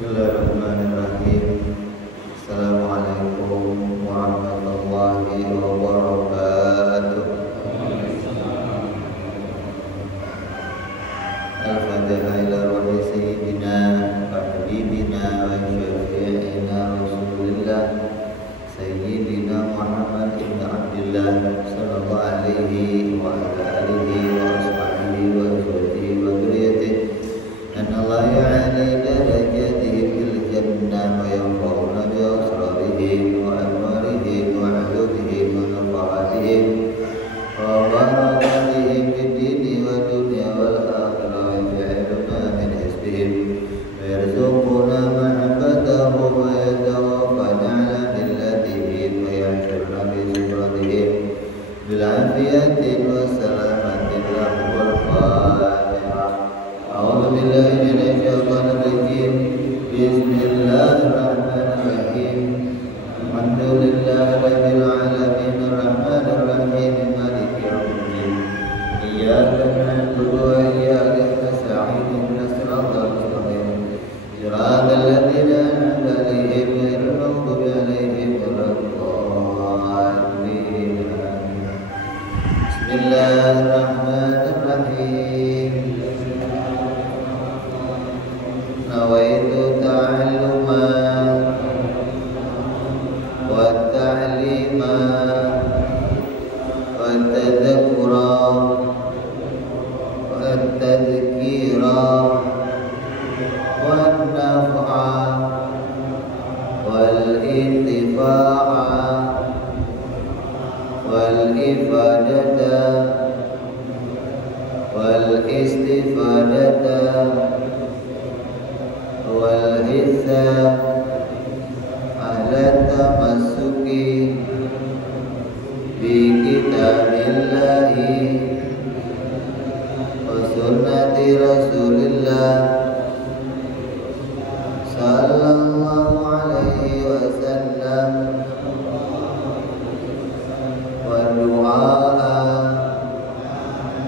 Bismillahirrahmanirrahim. Assalamualaikum warahmatullahi wabarakatuh. Al-Fatihah ila ruhi sayyidina wa habibina wa syafi'ina Rasulillah Sayyidina Muhammad ibn Abdillah sallallahu alaihi wa ala alihi wa ashabihi wa azwajihi wa dzurriyyatihi an Allah ya'ala darajatihi fil jannah wa yanfa'una bi asrarihim wa anwarihim wa ulumihim wa nafaatihim wa barakatihim fid dini wa dunya wal akhirah yaj'aluna min hisbihim wa yarzuquna mahabbatahum wa yatawaffana ala millatihim wa yahshurna bi zumratihim bil afiyatin wa salamatin lahum wal fatihah. A'udzu billahi minasy syaithanir rajim. Bismillahirrahmanirrahim. Alhamdulillahi rabbil alamin arrahmanir rahim maliki yaumiddin. Iyyaka na'budu wa iyyaka nasta'in ihdinas siratal mustaqim. Siratal ladzina an'amta 'alaihim ghairil maghdubi 'alaihim waladdallin. Bismillahirrahmanirrahim. Nawaitu ta'alluma wa ta'lima wa tadhakkura wa tadhkira wa naf'a wal intifa'a wal ifadata wal istifadata wal hissa ala tamassuki bi kitabillahi wa sunnati rasulillah sallallahu alaihi wasallam wa du'a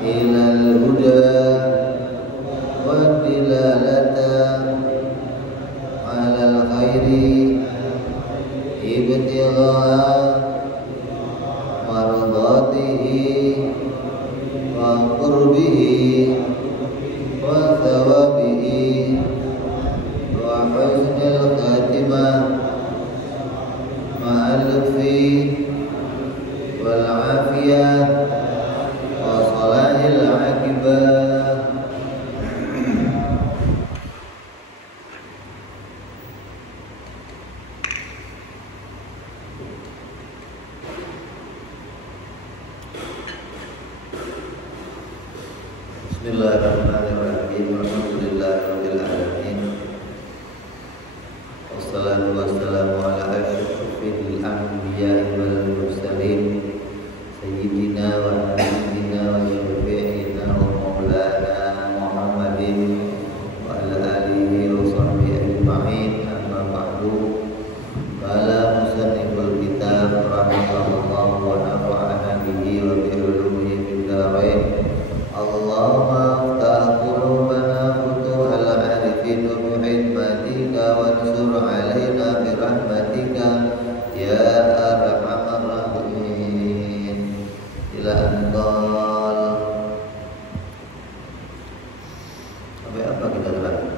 ilal huda wa dilalata alal khairi ibtigha mardatihi wa qurbihi wa thawabihi wa husnil khatimah ma'al lutfi wal afiyah wa salahil aqibah. Bismillahirrahmanirrahim. Alhamdulillahirabbil alamin. Wassalatu wassalamu ala asyrafil anbiya'i wal mursalin sayyidina wa habibina wa syafi'ina wa maulana Muhammadin wa ala alihi wa sahbihi ajma'in. Amma ba'du. Qala musanniful kitab rahimahullah wa nafa'ana bihi wa bi ulumihi fid dharain. Allahumma aftah qulubana futuhal arifin wa bi'ilmatika wansur alaina birahmatika ya arhamar rahimin. Ila antal. Sampai apa kita telah?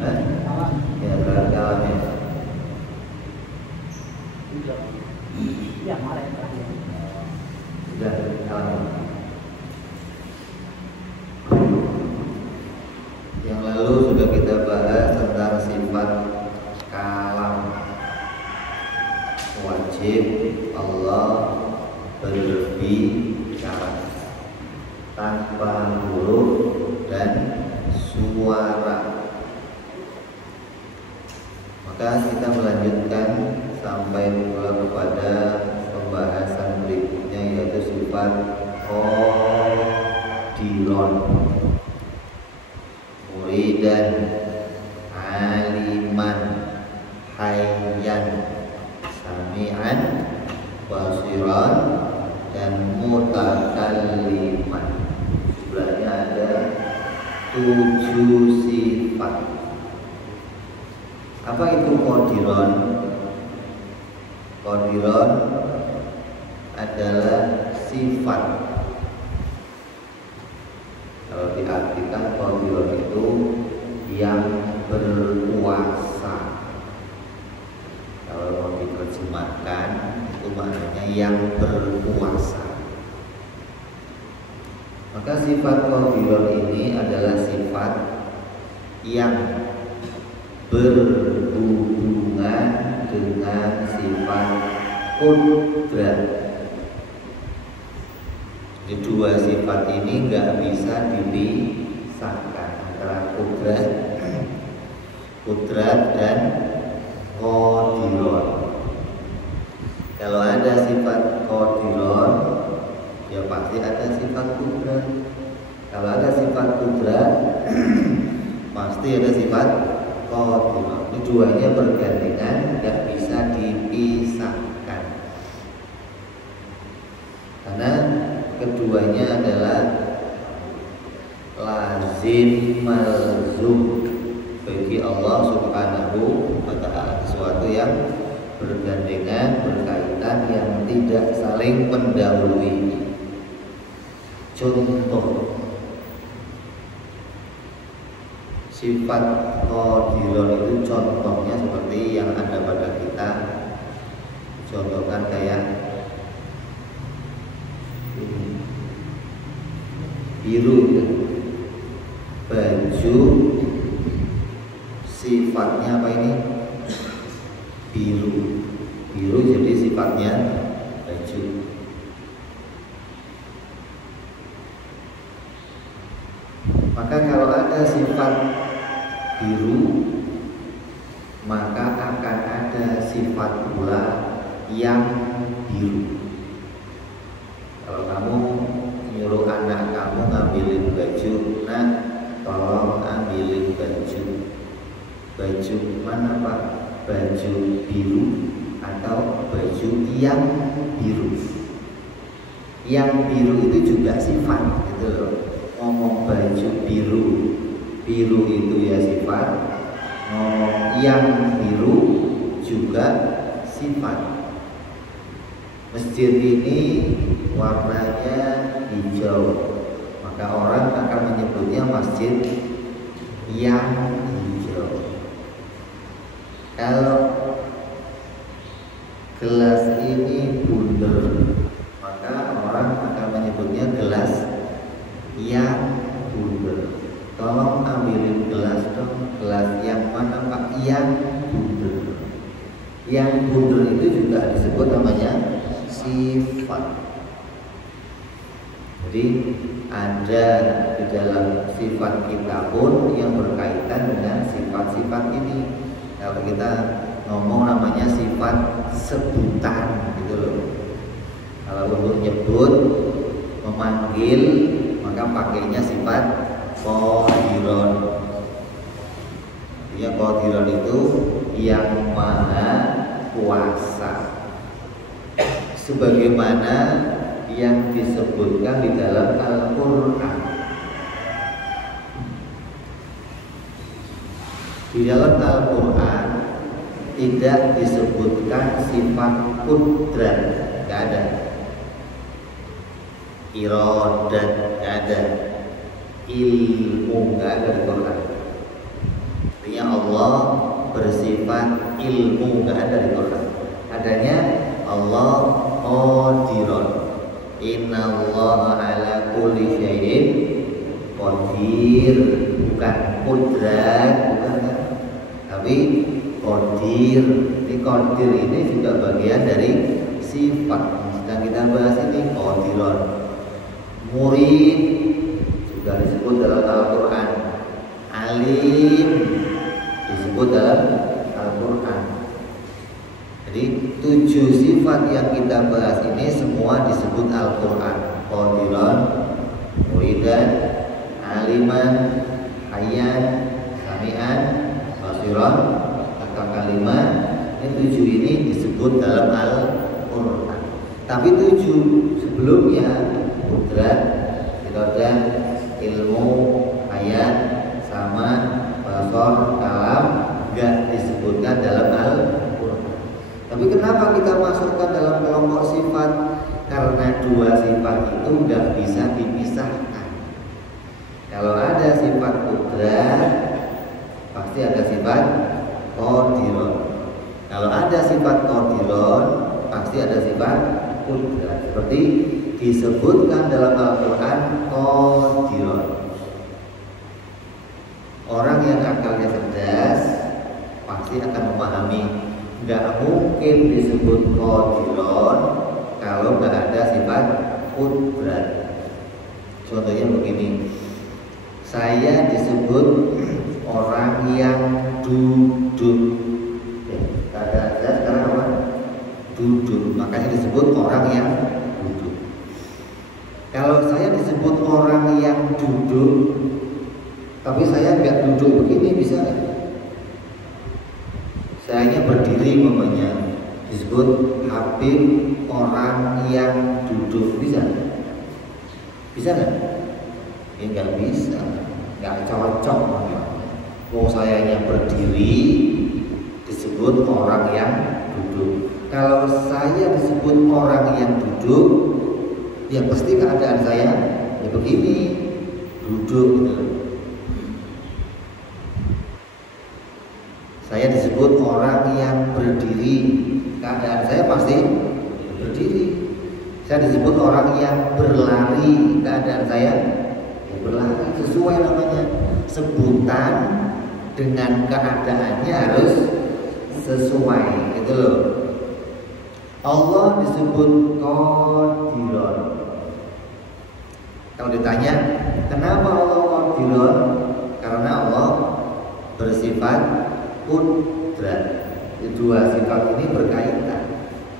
Hah? Ya, surat kalam ya. Sudah kalam. Yang lalu sudah kita bahas tentang sifat kalam. Wajib Allah berbicara tanpa huruf dan suara. Maka kita melanjutkan sampai pula kepada pembahasan berikutnya, yaitu sifat qadiron, muridan, aliman, hayyan, sami'an, basiran, dan mutakalliman. Jumlahnya ada 7 sifat. Apa itu qadiron? Qadiron adalah sifat. Kalau diartikan qadiron itu yang berkuasa. Kalau mau diterjemahkan itu maknanya yang berkuasa. Maka sifat qadiron ini adalah sifat yang berhubungan dengan sifat qudrat. Kedua sifat ini nggak bisa dipisahkan antara qudrat dan qadiron. Kalau ada sifat qadiron, ya pasti ada sifat qudrat. Kalau ada sifat qudrat, pasti ada sifat qadiron. Keduanya bergandengan, tidak bisa dipisahkan. Karena keduanya adalah lazim malzum bagi Allah Subhanahu wa ta'ala, sesuatu yang bergandengan, berkaitan, yang tidak saling mendahului. Contoh sifat qadiron itu contohnya seperti yang ada pada kita. Contohkan kayak biru, baju sifatnya apa ini? Biru. Biru jadi sifatnya baju. Maka kalau ada sifat biru, maka akan ada sifat pula yang biru. Kalau kamu nyuruh anak kamu ngambilin baju, nah tolong ambilin baju. Baju mana Pak? Baju biru atau baju yang biru? Yang biru itu juga sifat, gitu loh. Ngomong baju biru, biru itu ya sifat. Ngomong yang biru juga sifat. Masjid ini warnanya hijau, maka orang akan menyebutnya masjid yang hijau. Kalau gelas ini bundar, maka orang akan menyebutnya gelas yang bundar. Tolong ambilin gelas dong. Gelas yang mana Pak? Yang bundar. Yang bundar itu juga disebut namanya sifat. Jadi ada di dalam sifat kita pun yang berkaitan dengan sifat-sifat ini. Kalau kita ngomong namanya sifat sebutan, gitu loh. Kalau untuk nyebut, memanggil, maka pakainya sifat qadiron. Artinya qadiron itu yang maha kuasa, sebagaimana yang disebutkan di dalam Al-Quran. Di dalam Al-Quran tidak disebutkan sifat qudrat, tidak ada. Iradat tidak ada. Ilmu tidak ada di Quran. Artinya Allah bersifat ilmu, nggak ada di Quran. Adanya Allah qadirun. Innallaha ala kulli syai'in qadir, bukan qudrat, bukan kan? Tapi qadir. Ini qadir ini juga bagian dari sifat yang sedang kita bahas ini, qadirun. Murid juga disebut dalam Al-Quran, alim disebut dalam Al-Quran. Jadi 7 sifat yang kita bahas ini semua disebut Al-Quran. Qadirun, muridan, aliman, hayyan, sami'an, basiran, kata kalimat. Ini 7 ini disebut dalam Al-Quran. Tapi 7 sebelumnya, qudrat, irodah, ilmu, hayat, sama, basar, kalam, enggak disebutkan dalam Al-Quran. Tapi kenapa kita masukkan dalam kelompok sifat? Karena 2 sifat itu enggak bisa dipisahkan. Kalau ada sifat qudrat, pasti ada sifat qadirun. Kalau ada sifat qadirun, pasti ada sifat qudrat. Seperti disebutkan dalam Al-Quran qadirun. Orang yang akalnya cerdas pasti akan memahami, nggak mungkin disebut qadirun kalau nggak ada sifat qudrat. Contohnya begini, saya disebut orang yang duduk. Ada sekarang apa? Duduk, makanya disebut orang yang duduk. Kalau saya disebut orang yang duduk, tapi saya nggak duduk begini, bisa nggak? Saya berdiri namanya, disebut Habib orang yang duduk, bisa nggak? Bisa nggak? Ya nggak bisa, nggak cocok namanya. Mau saya yang berdiri disebut orang yang duduk. Kalau saya disebut orang yang duduk, ya pasti keadaan saya ya begini, duduk gitu. Saya disebut orang yang berdiri, keadaan saya pasti berdiri. Saya disebut orang yang berlari, keadaan saya ya berlari. Sesuai namanya, sebutan dengan keadaannya harus sesuai, gitu loh. Allah disebut qadirun. Kalau ditanya kenapa Allah qadirun, karena Allah bersifat qudrat. Dua sifat ini berkaitan,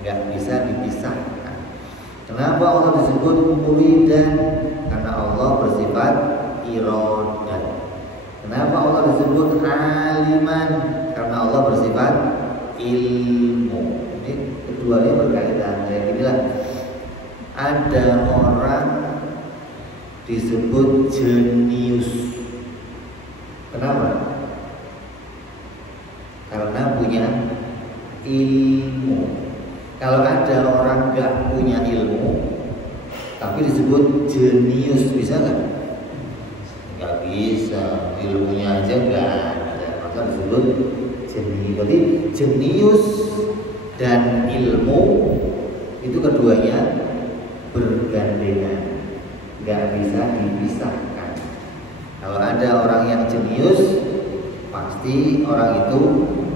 nggak bisa dipisahkan. Kenapa Allah disebut muridan? Karena Allah bersifat iradah. Kenapa Allah disebut aliman? Karena Allah bersifat ilmu. Ini keduanya berkaitan. Kayak ginilah, ada orang disebut jenius. Kenapa? Karena punya ilmu. Kalau ada orang nggak punya ilmu tapi disebut jenius, bisa nggak? Nggak bisa, ilmunya aja nggak ada, maka disebut jenius. Jadi jenius dan ilmu itu keduanya bergandengan, nggak bisa dipisahkan. Kalau ada orang yang jenius, pasti orang itu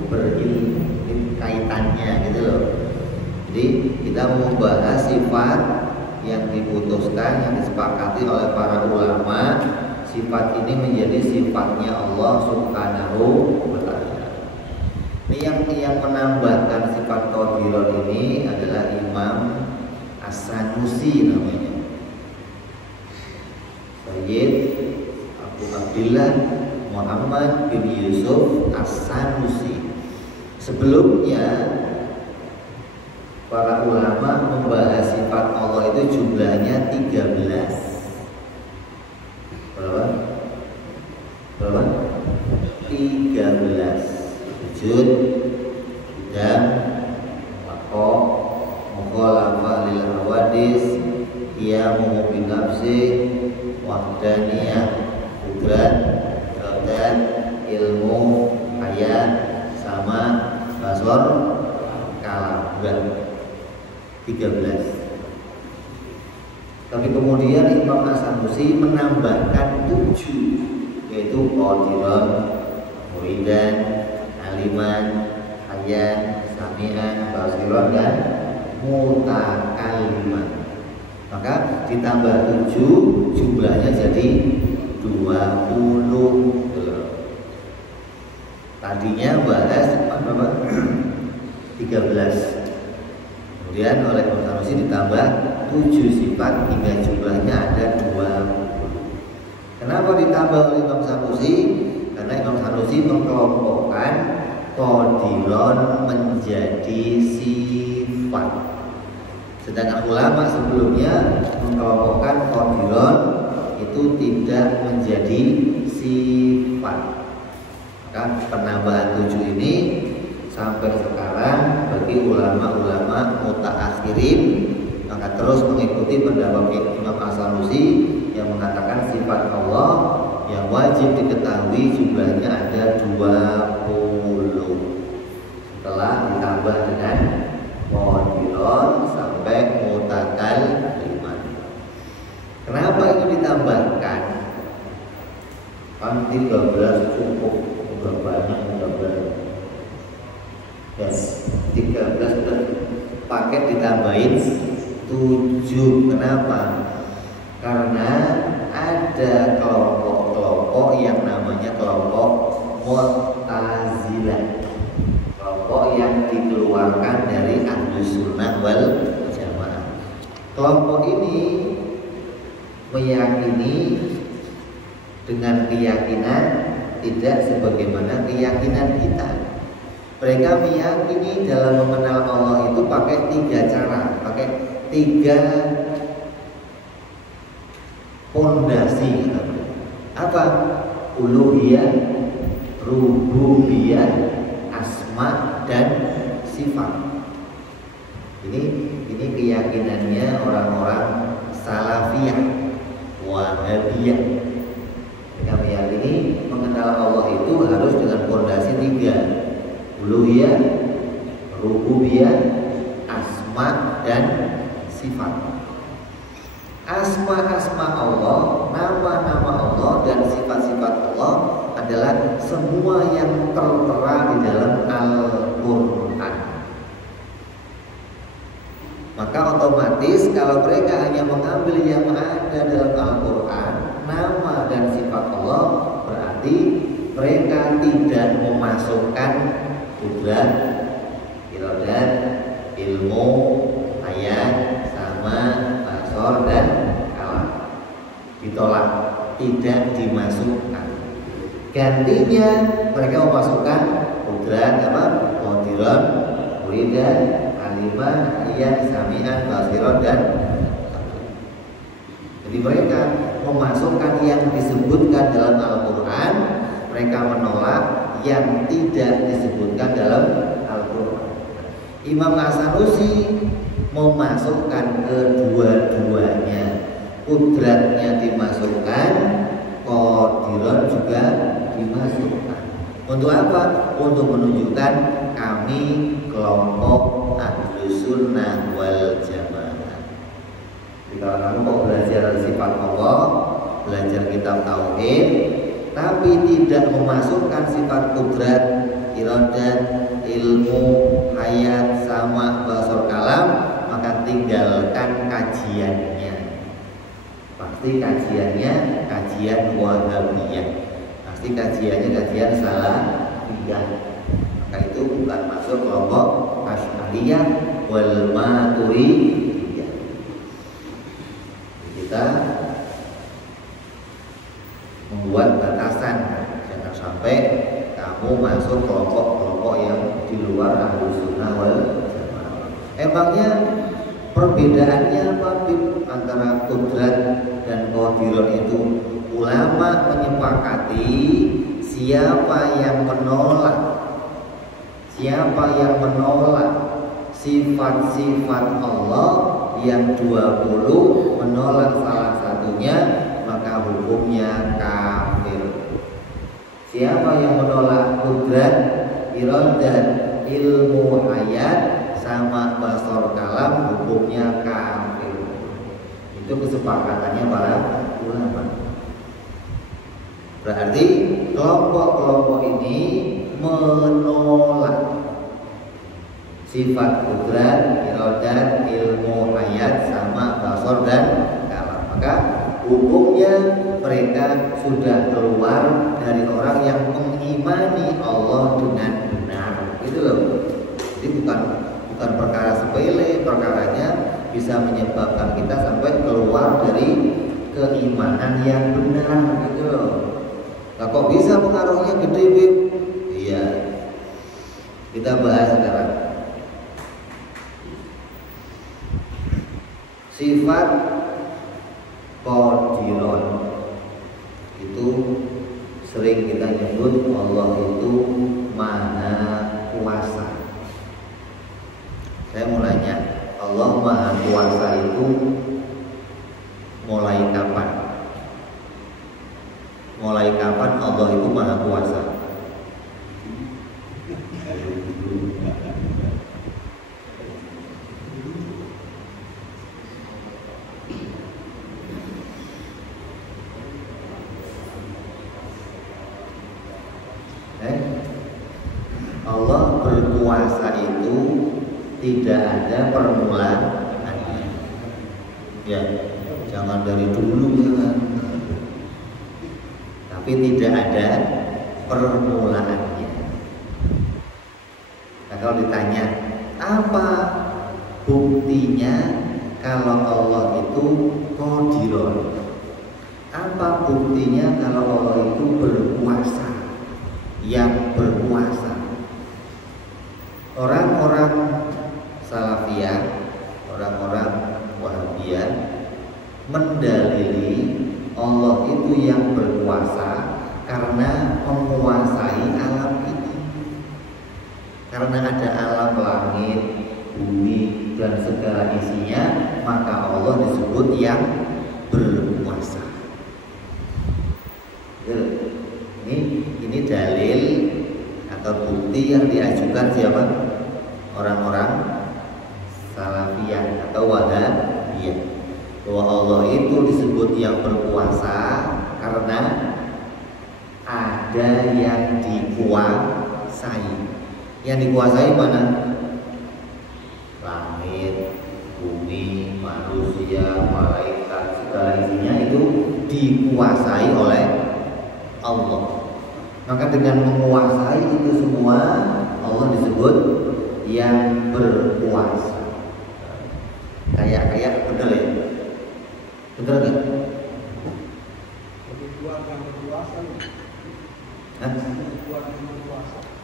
berilmu, kaitannya gitu loh. Jadi kita mau bahas sifat yang diputuskan, yang disepakati oleh para ulama. Sifat ini menjadi sifatnya Allah Subhanahu wa ta'ala. Ini yang menambahkan sifat qadirun ini adalah Imam As-Sanusi namanya, Sayyid Abu Abdillah Muhammad bin Yusuf As-Sanusi. Sebelumnya para ulama membahas sifat Allah itu jumlahnya 13. Berapa? 13. Wujud, dan maqo, mukhalafah lil hawadis, qiyamu bin nafsi, wahdaniyah, qudrat, dan ilmu, hayat, 13. Tapi kemudian Imam As-Sanusi menambahkan 7, yaitu qadiran, muridan, aliman, hayyan, sami'an, basiran, dan mutakalliman. Maka ditambah 7, jumlahnya jadi 20. Tadinya bahas 13. Kemudian oleh Imam Sanusi ditambah 7 sifat hingga jumlahnya ada 20. Kenapa ditambah oleh Imam Sanusi? Karena Imam Sanusi mengkelompokkan qadiron menjadi sifat. Sedangkan ulama sebelumnya mengkelompokkan qadiron itu tidak menjadi sifat. Maka penambahan 7 ini sampai sekarang bagi ulama-ulama mutaakhirin maka terus mengikuti pendapat Imam As-Sanusi yang mengatakan sifat Allah yang wajib diketahui jumlahnya ada 20 setelah ditambah dengan qadiron sampai mutakalliman. Kenapa itu ditambahkan? Kan 13 cukup, udah banyak, udah banyak. Yes, 13 sudah paket ditambahin 7. Kenapa? Karena ada kelompok-kelompok yang namanya kelompok Mu'tazilah, kelompok yang dikeluarkan dari Ahlus Sunnah wal Jamaah. Kelompok ini meyakini dengan keyakinan tidak sebagaimana keyakinan kita. Mereka meyakini dalam mengenal Allah itu pakai 3 cara, pakai 3 pondasi. Apa? Uluhiyah, rububiyah, asma dan sifat. Ini keyakinannya orang-orang salafiyah, wahabiyah. Mereka meyakini mengenal Allah itu harus dengan pondasi 3. Uluhiyah, rububiyah, asma dan sifat. Asma-asma Allah, nama-nama Allah dan sifat-sifat Allah adalah semua yang tertera di dalam Al-Quran. Maka otomatis kalau mereka hanya mengambil yang ada dalam Al-Quran, nama dan sifat Allah, berarti mereka tidak memasukkan kudrat, iradat, ilmu, ayat, sama, basor dan kalam. Ditolak, tidak dimasukkan. Gantinya mereka memasukkan kudrat, qadiran, muridan, aliman, ayat, sami'an, basiran dan jadi mereka memasukkan yang disebutkan dalam Al-Quran, mereka menolak yang tidak disebutkan dalam Al-Quran. Imam As-Sanusi memasukkan kedua-duanya. Kudratnya dimasukkan, qadiran juga dimasukkan. Untuk apa? Untuk menunjukkan kami kelompok Ahlus Sunnah wal Jamaah. Kalau kamu mau belajar sifat Allah, belajar kitab tauhid, tapi tidak memasukkan sifat kudrat, iradat, ilmu, hayat, sama, basor, kalam, maka tinggalkan kajiannya. Pasti kajiannya kajian wahabiyah. Pasti kajiannya kajian salafiyah. Maka itu bukan masuk kelompok Asy'ariyah wal Maturidiyah. Kita membuat batasan, jangan sampai kamu masuk kelompok-kelompok yang di luar Ahlus Sunnah wal Jamaah. Emangnya perbedaannya apa antara kudrat dan qadiran itu? Ulama menyepakati siapa yang menolak sifat-sifat Allah yang 20, menolak salah satunya, maka hukumnya kafir. Siapa yang menolak kudrat, iradat, ilmu, hayat, sama basor kalam hukumnya kafir. Itu kesepakatannya para ulama. Berarti kelompok-kelompok ini menolak sifat kudrat, iradat, ilmu hayat sama basor dan kalam. Maka hukumnya mereka sudah keluar dari orang yang mengimani Allah dengan benar. Gitu loh. Jadi bukan perkara sepele, perkaranya bisa menyebabkan kita sampai keluar dari keimanan yang benar. Gitu loh. Nah, kok bisa pengaruhnya gede, Bib? Iya. Kita bahas sekarang. Sifat qadiron itu sering kita nyebut Allah itu maha kuasa. Saya mau nanya, Allah maha kuasa itu mulai kapan? Mulai kapan Allah itu maha kuasa? Allah berkuasa itu tidak ada permulaannya. Ya, jangan dari dulu jangan. Tapi tidak ada permulaannya. Nah, kalau ditanya apa buktinya kalau Allah itu qadirun? Apa buktinya kalau Allah itu berkuasa? Yang berkuasa. Orang-orang Salafiyah, orang-orang Wahabiyah mendalili Allah itu yang berkuasa karena menguasai alam ini. Karena ada alam langit, bumi dan segala isinya, maka Allah disebut yang berkuasa. Ini dalil atau bukti yang diajukan siapa? Orang-orang Salafiyah atau Wahabiyah, bahwa Allah itu disebut yang berkuasa karena ada yang dikuasai. Yang dikuasai mana? Langit, bumi, manusia, malaikat, segala isinya itu dikuasai oleh Allah. Maka dengan menguasai itu semua, Allah disebut yang berkuasa. Kayak benar ya? Benar nggak?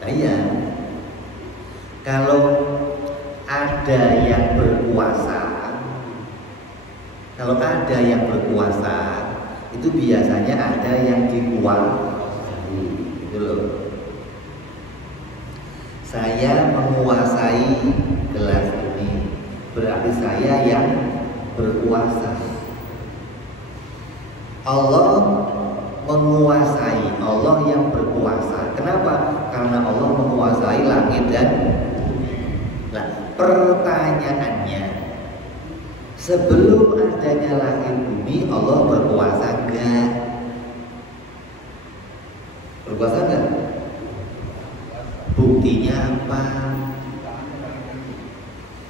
Iya. Kalau ada yang berkuasa, itu biasanya ada yang dikuasai, gitu loh. Saya menguasai gelas ini, berarti saya yang berkuasa. Allah menguasai, Allah yang berkuasa. Kenapa? Karena Allah menguasai langit dan bumi. Nah, pertanyaannya, sebelum adanya langit bumi, Allah berkuasa enggak? Berkuasa enggak? Buktinya apa?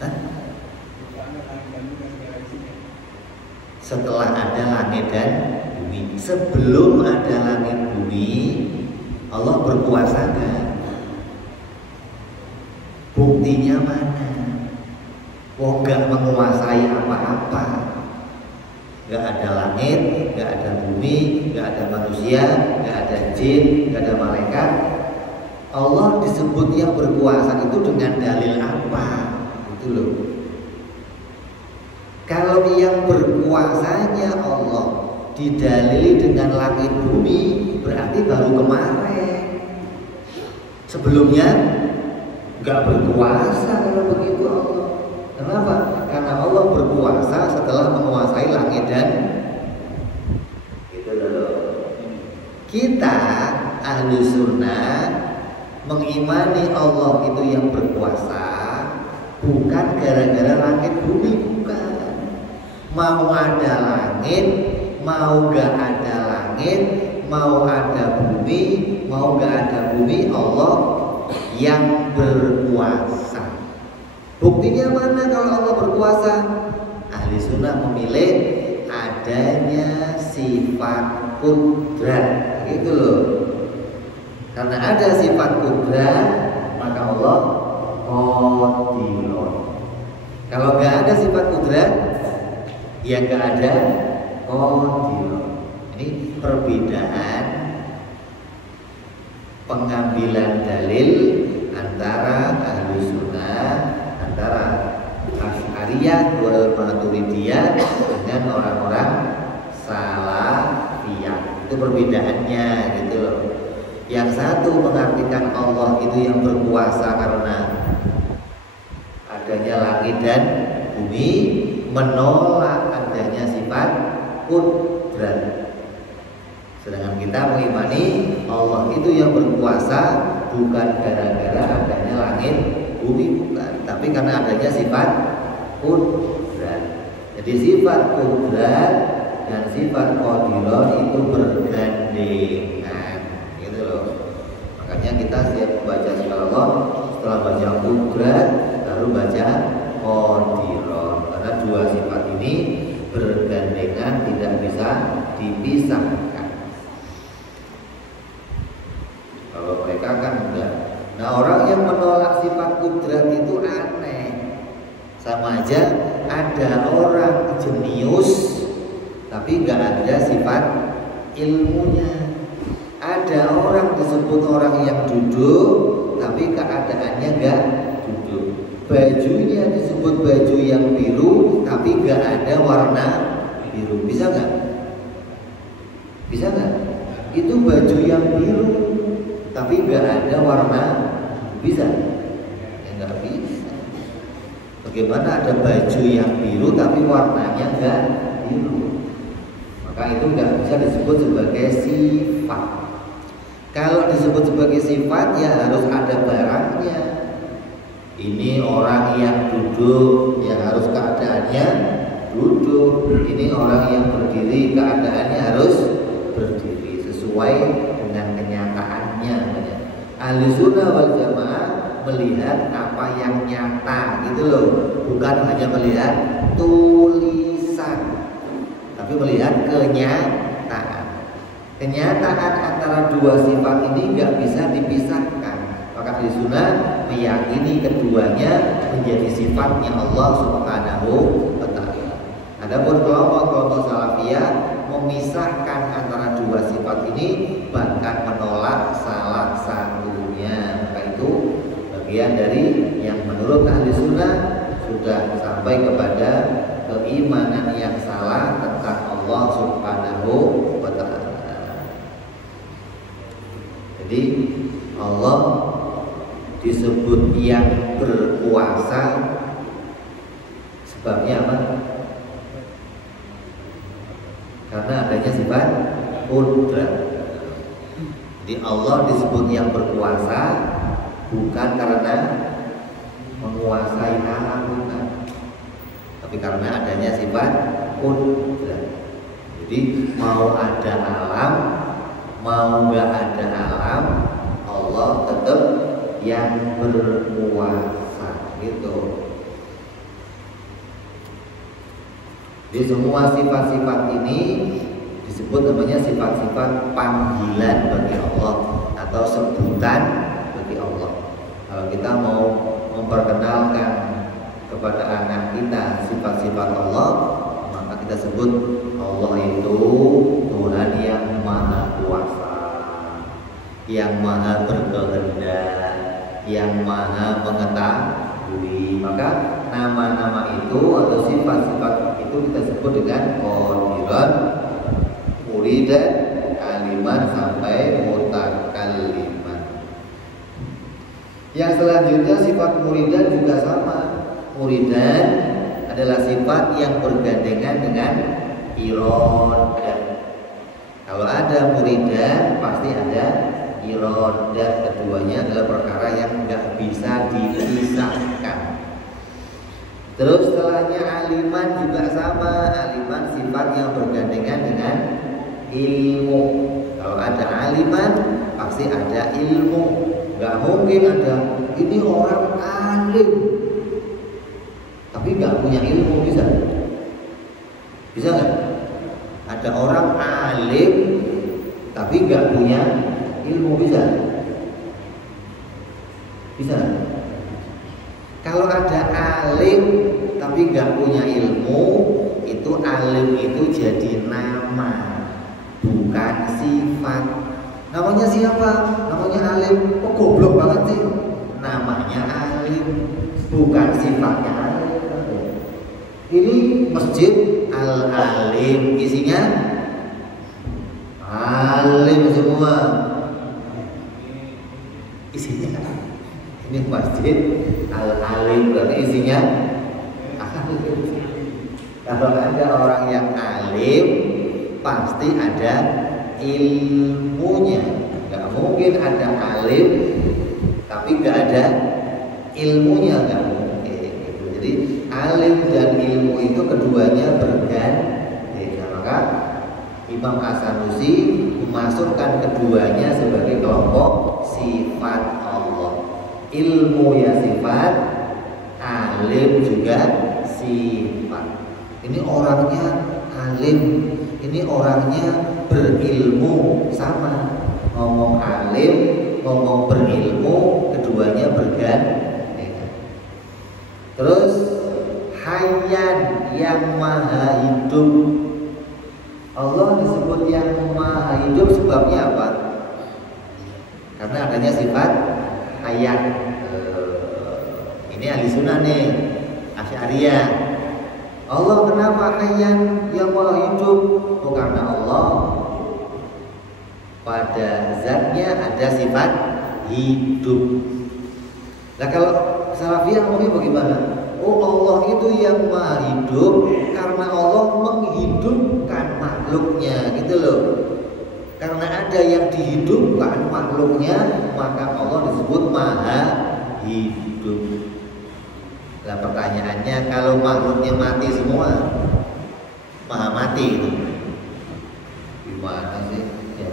Hah? Setelah ada langit dan bumi. Sebelum ada langit bumi, Allah berkuasa enggak? Buktinya mana? Oh, enggak menguasai apa-apa. Enggak ada langit, enggak ada bumi, enggak ada manusia, enggak ada jin, enggak ada malaikat. Allah disebut yang berkuasa itu dengan dalil apa? Itu loh. Kalau yang berkuasanya Allah didalili dengan langit bumi, berarti baru kemarin. Sebelumnya enggak berkuasa kalau begitu Allah. Kenapa? Karena Allah berkuasa setelah menguasai langit dan gitu loh. Kita Ahlus Sunnah mengimani Allah itu yang berkuasa Bukan gara-gara langit bumi, bukan. Mau ada langit, mau gak ada langit, mau ada bumi, mau gak ada bumi, Allah yang berkuasa. Buktinya mana kalau Allah berkuasa? Ahli sunnah memilih adanya sifat kudrat, gitu loh. Karena ada sifat kudrat, maka Allah qadirun. Kalau nggak ada sifat kudrat, ya nggak ada qadirun. Ini perbedaan pengambilan dalil antara ahli sunnah, antara Asy'ariyah wal Maturidiyah dengan orang-orang Salafiyah. Itu perbedaannya, gitu loh. Yang satu mengartikan Allah itu yang berkuasa karena adanya langit dan bumi, menolak adanya sifat kudrat. Sedangkan kita mengimani Allah itu yang berkuasa bukan gara-gara adanya langit bumi, bukan, tapi karena adanya sifat kudrat. Jadi sifat kudrat dan sifat qadirun itu bergandengan, gitu loh. Makanya kita setiap membaca Allah, setelah baca kudrat baru baca qadirun, karena dua sifat ini bergandengan, tidak bisa dipisahkan. Kalau mereka kan enggak. Nah, orang yang menolak sifat kudrat itu aneh. Sama aja ada orang jenius tapi enggak ada sifat ilmunya. Ada orang disebut orang yang duduk tapi keadaannya enggak duduk. Bajunya disebut baju yang biru tapi enggak ada warna biru. Bisa enggak? Bisa enggak? Itu baju yang biru tapi enggak ada warna. Bisa? Ya enggak bisa. Bagaimana ada baju yang biru tapi warnanya enggak biru? Maka itu enggak bisa disebut sebagai sifat. Kalau disebut sebagai sifat ya harus ada barangnya. Ini orang yang duduk, ya harus keadaannya duduk. Ini orang yang berdiri, keadaannya harus berdiri sesuai dengan kenyataannya. Ahli sunnah wal jamaah melihat apa yang nyata, gitu loh. Bukan hanya melihat tulisan, tapi melihat kenyataan. Kenyataan antara dua sifat ini nggak bisa dipisahkan. Maka ahli sunnah meyakini keduanya menjadi sifatnya Allah Subhanahu wa ta'ala. Adapun kelompok-kelompok Salafiyah memisahkan antara dua sifat ini, bahkan menolak salah satunya. Maka itu bagian dari yang menurut ahli sunnah sudah sampai kepada keimanan yang salah tentang Allah Subhanahu wa ta'ala. Jadi Allah disebut yang berkuasa, sebabnya apa? Karena adanya sifat kudrat. Jadi Allah disebut yang berkuasa bukan karena menguasai alam, bukan, tapi karena adanya sifat kudrat. Jadi mau ada alam, mau nggak ada alam, Allah tetap yang berkuasa, gitu. Jadi semua sifat-sifat ini disebut namanya sifat-sifat panggilan bagi Allah atau sebutan bagi Allah. Kalau kita mau memperkenalkan kepada anak kita sifat-sifat Allah, maka kita sebut Allah itu Tuhan yang maha kuasa, yang maha berkehendak, yang maha mengetahui. Maka nama-nama itu atau sifat-sifat itu kita sebut dengan qadiran, muridan, kaliman, sampai mutakalliman. Yang selanjutnya sifat muridan juga sama. Muridan adalah sifat yang bergandengan dengan iradah. Kalau ada muridan pasti ada iradah. Keduanya adalah perkara yang nggak bisa dipisahkan. Terus setelahnya aliman juga sama, aliman sifat yang bergandengan dengan ilmu. Kalau ada aliman pasti ada ilmu. Gak mungkin ada ini orang alim tapi gak punya ilmu, bisa? Bisa gak? Ada orang alim tapi gak punya ilmu, bisa? Bisa? Kalau ada alim tapi nggak punya ilmu, itu alim itu jadi nama, bukan sifat. Namanya siapa? Namanya alim. Oh goblok banget sih. Namanya alim, bukan sifatnya alim. Ini masjid Al-Alim, isinya alim semua. Isinya ini masjid Al-Alim, berarti isinya alim. Kalau ada orang yang alim pasti ada ilmunya. Gak mungkin ada alim tapi gak ada ilmunya, gak mungkin. Jadi alim dan ilmu itu keduanya bergandengan. Maka Imam As-Sanusi memasukkan keduanya sebagai kelompok sifat Allah. Ilmu ya sifat, alim juga sifat. Ini orangnya alim, ini orangnya berilmu, sama. Ngomong alim, ngomong berilmu, keduanya bergandengan. Terus Hayyan, yang maha hidup. Allah disebut yang maha hidup sebabnya apa? Karena adanya sifat hayat. Ini ahli sunnah nih, Asy'ariyah. Allah kenapa hayyan, yang maha hidup? Oh, karena Allah pada zatnya ada sifat hidup. Nah kalau Salafiyah ngomongnya bagaimana? Oh, Allah itu yang maha hidup karena Allah menghidupkan makhluknya, gitu loh. Karena ada yang dihidupkan makhluknya, maka Allah disebut maha hidup. Nah pertanyaannya, kalau makhluknya mati semua, maha mati itu gimana sih? Ya,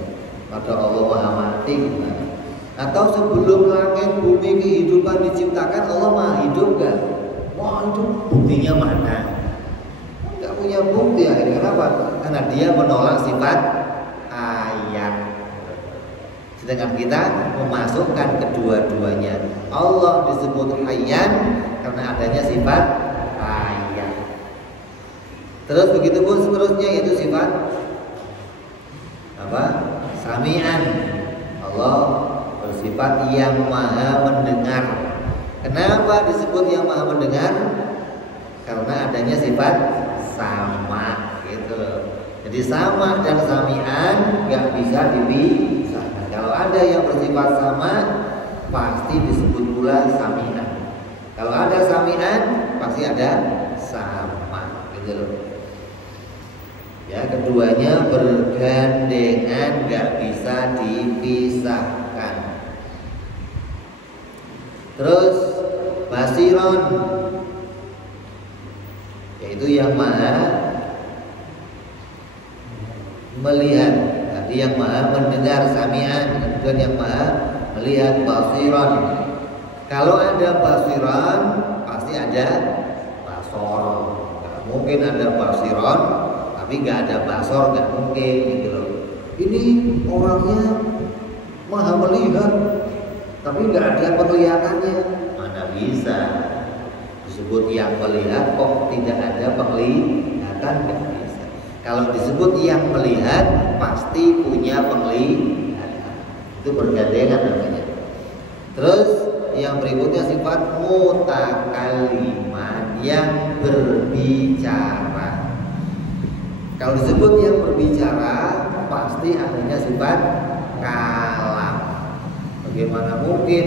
pada Allah maha mati gimana? Atau sebelum langit bumi kehidupan diciptakan Allah maha hidup gak? Wah itu buktinya mana? Gak punya bukti akhirnya. Kenapa? Karena dia menolak sifat hayat. Sedangkan kita memasukkan kedua-duanya. Allah disebut hayyan karena adanya sifat hayat. Terus begitu pun seterusnya, yaitu sifat apa? Sami'an. Allah bersifat yang maha mendengar. Kenapa disebut yang maha mendengar? Karena adanya sifat sama, gitu. Jadi sama dan sami'an gak bisa dipisahkan. Kalau ada yang bersifat sama, pasti disebut pula sami'an. Kalau ada sami'an, pasti ada sama, gitu loh. Ya, keduanya bergandengan, gak bisa dipisahkan. Terus basiron, yaitu yang maha melihat. Tadi yang maha mendengar sami'an, kemudian yang maha melihat basiron. Kalau ada basiron pasti ada basor. Gak mungkin ada basiron tapi gak ada basor, gak mungkin, gitu loh. Ini orangnya maha melihat tapi gak ada penglihatannya, mana bisa disebut yang melihat kok tidak ada penglihatan? Gak bisa. Kalau disebut yang melihat pasti punya penglihatan, itu bergandengan namanya. Terus yang berikutnya sifat mutakalliman, yang berbicara. Kalau disebut yang berbicara pasti adanya sifat kalam. Bagaimana mungkin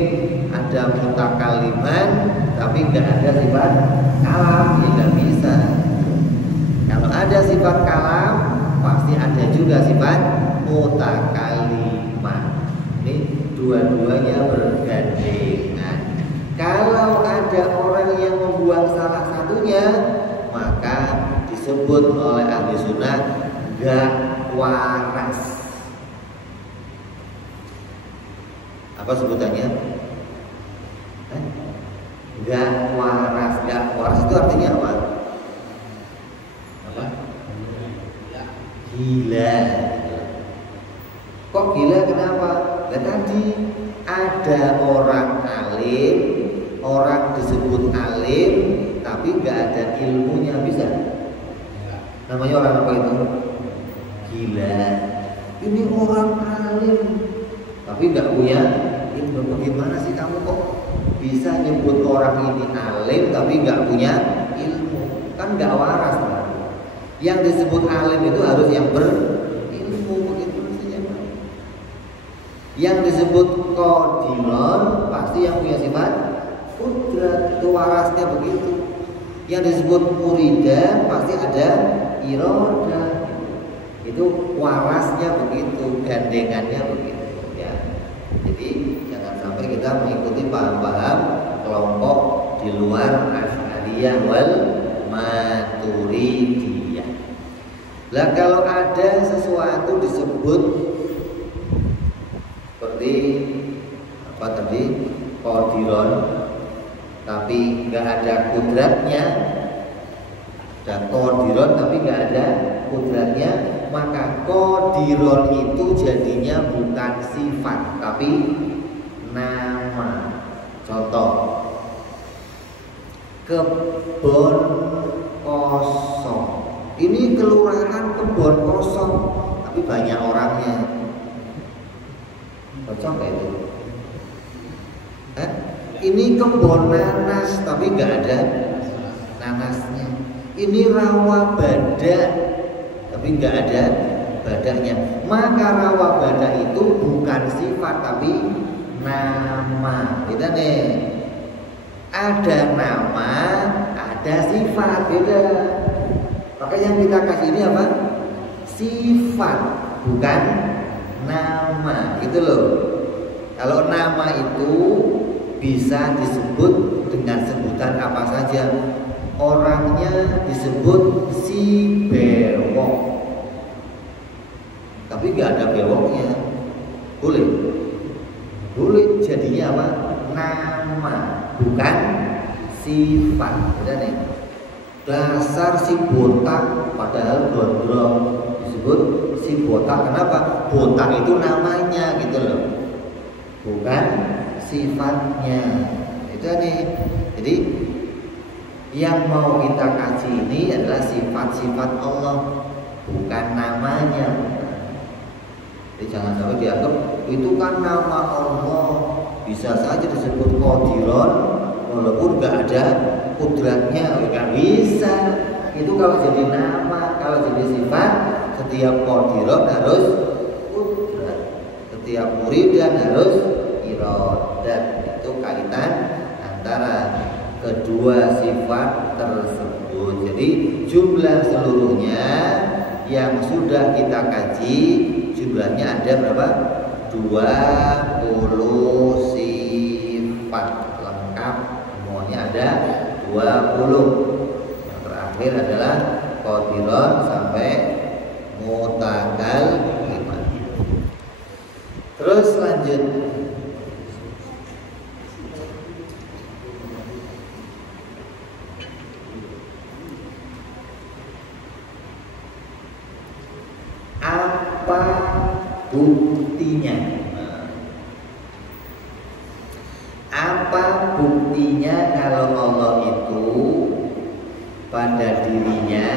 ada mutakalliman tapi nggak ada sifat kalam? Ya nggak bisa. Kalau ada sifat kalam pasti ada juga sifat mutakalliman. Ini dua-duanya bergandengan. Kalau ada orang yang membuang salah satunya, disebut oleh ahli sunnah gak waras. Apa sebutannya? Gak waras. Gak waras itu artinya apa? Apa? Gila. Kok gila kenapa? Nah, tadi ada orang alim, orang disebut alim, tapi nggak ada ilmunya, bisa? Namanya orang apa itu? Gila. Ini orang alim, tapi nggak punya ilmu. Bagaimana sih kamu kok bisa nyebut orang ini alim, tapi nggak punya ilmu? Kan nggak waras, kan? Yang disebut alim itu harus yang berilmu, begitu maksudnya. Yang disebut qadiron pasti yang punya sifat qudrat, itu warasnya begitu. Yang disebut muridan pasti ada iroda, itu warasnya begitu, gandengannya begitu ya. Jadi jangan sampai kita mengikuti paham-paham kelompok di luar Asy'ariyah wal Maturidiyah. Lah kalau ada sesuatu disebut seperti apa tadi, qadiron, tapi nggak ada kudratnya, dan qadiron tapi nggak ada kudratnya, maka qadiron itu jadinya bukan sifat tapi nama. Contoh, kebon kosong. Ini kelurahan kebon kosong, tapi banyak orangnya. Cocok gak itu? Ini kebon nanas, tapi nggak ada nanasnya. Ini rawa badak, tapi nggak ada badaknya. Maka rawa badak itu bukan sifat tapi nama. Beda nih. Ada nama, ada sifat, beda. Maka yang kita kasih ini apa? Sifat, bukan nama, gitu loh. Kalau nama itu bisa disebut dengan sebutan apa saja. Orangnya disebut si bewok, tapi nggak ada bewoknya, boleh? Boleh, jadinya apa? Nama, bukan sifat. Udah nih. Dasar si botak, padahal gondrong, disebut si botak. Kenapa? Botak itu namanya, gitu loh, bukan sifatnya. Itu nih. Jadi yang mau kita kaji ini adalah sifat-sifat Allah, bukan namanya. Jadi jangan sampai dianggap itu kan nama Allah, bisa saja disebut qadiron walaupun nggak ada kudratnya, nggak bisa. Itu kalau jadi nama. Kalau jadi sifat, setiap qadiron harus kudrat, setiap muridan harus irodat. Itu kaitan antara kedua sifat tersebut. Jadi jumlah seluruhnya yang sudah kita kaji, jumlahnya ada berapa? 20 sifat lengkap, semuanya ada 20. Yang terakhir adalah qadiron sampai mutakalliman. Terus lanjut. Apa buktinya? Apa buktinya kalau Allah itu pada dirinya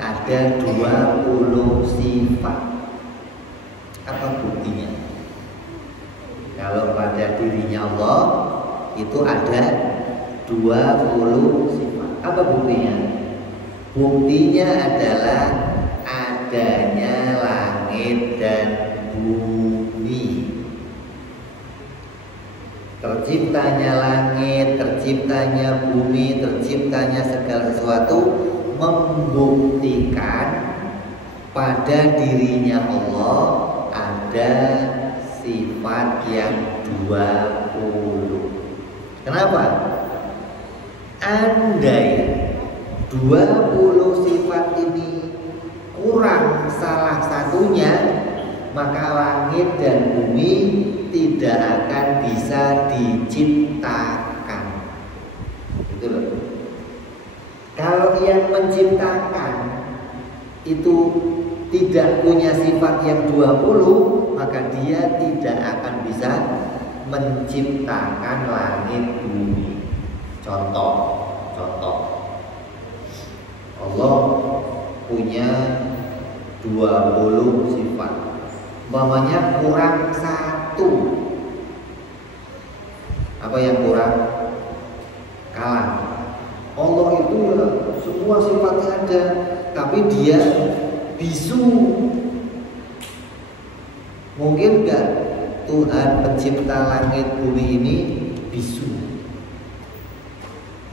ada 20 sifat? Apa buktinya? Kalau pada dirinya Allah itu ada 20 sifat. Apa buktinya? Buktinya adalah adanya langit dan bumi. Terciptanya langit, terciptanya bumi, terciptanya segala sesuatu membuktikan pada dirinya Allah ada sifat yang 20. Kenapa? Andai 20 sifat ini kurang salah satunya, maka langit dan bumi tidak akan bisa diciptakan. Gitu loh. Kalau yang menciptakan itu tidak punya sifat yang 20, maka dia tidak akan bisa menciptakan langit bumi. Contoh Allah punya 20 sifat, umpamanya kurang 1. Apa yang kurang? Kalam. Allah itu ya semua sifatnya ada, tapi dia bisu. Mungkin enggak Tuhan pencipta langit bumi ini bisu?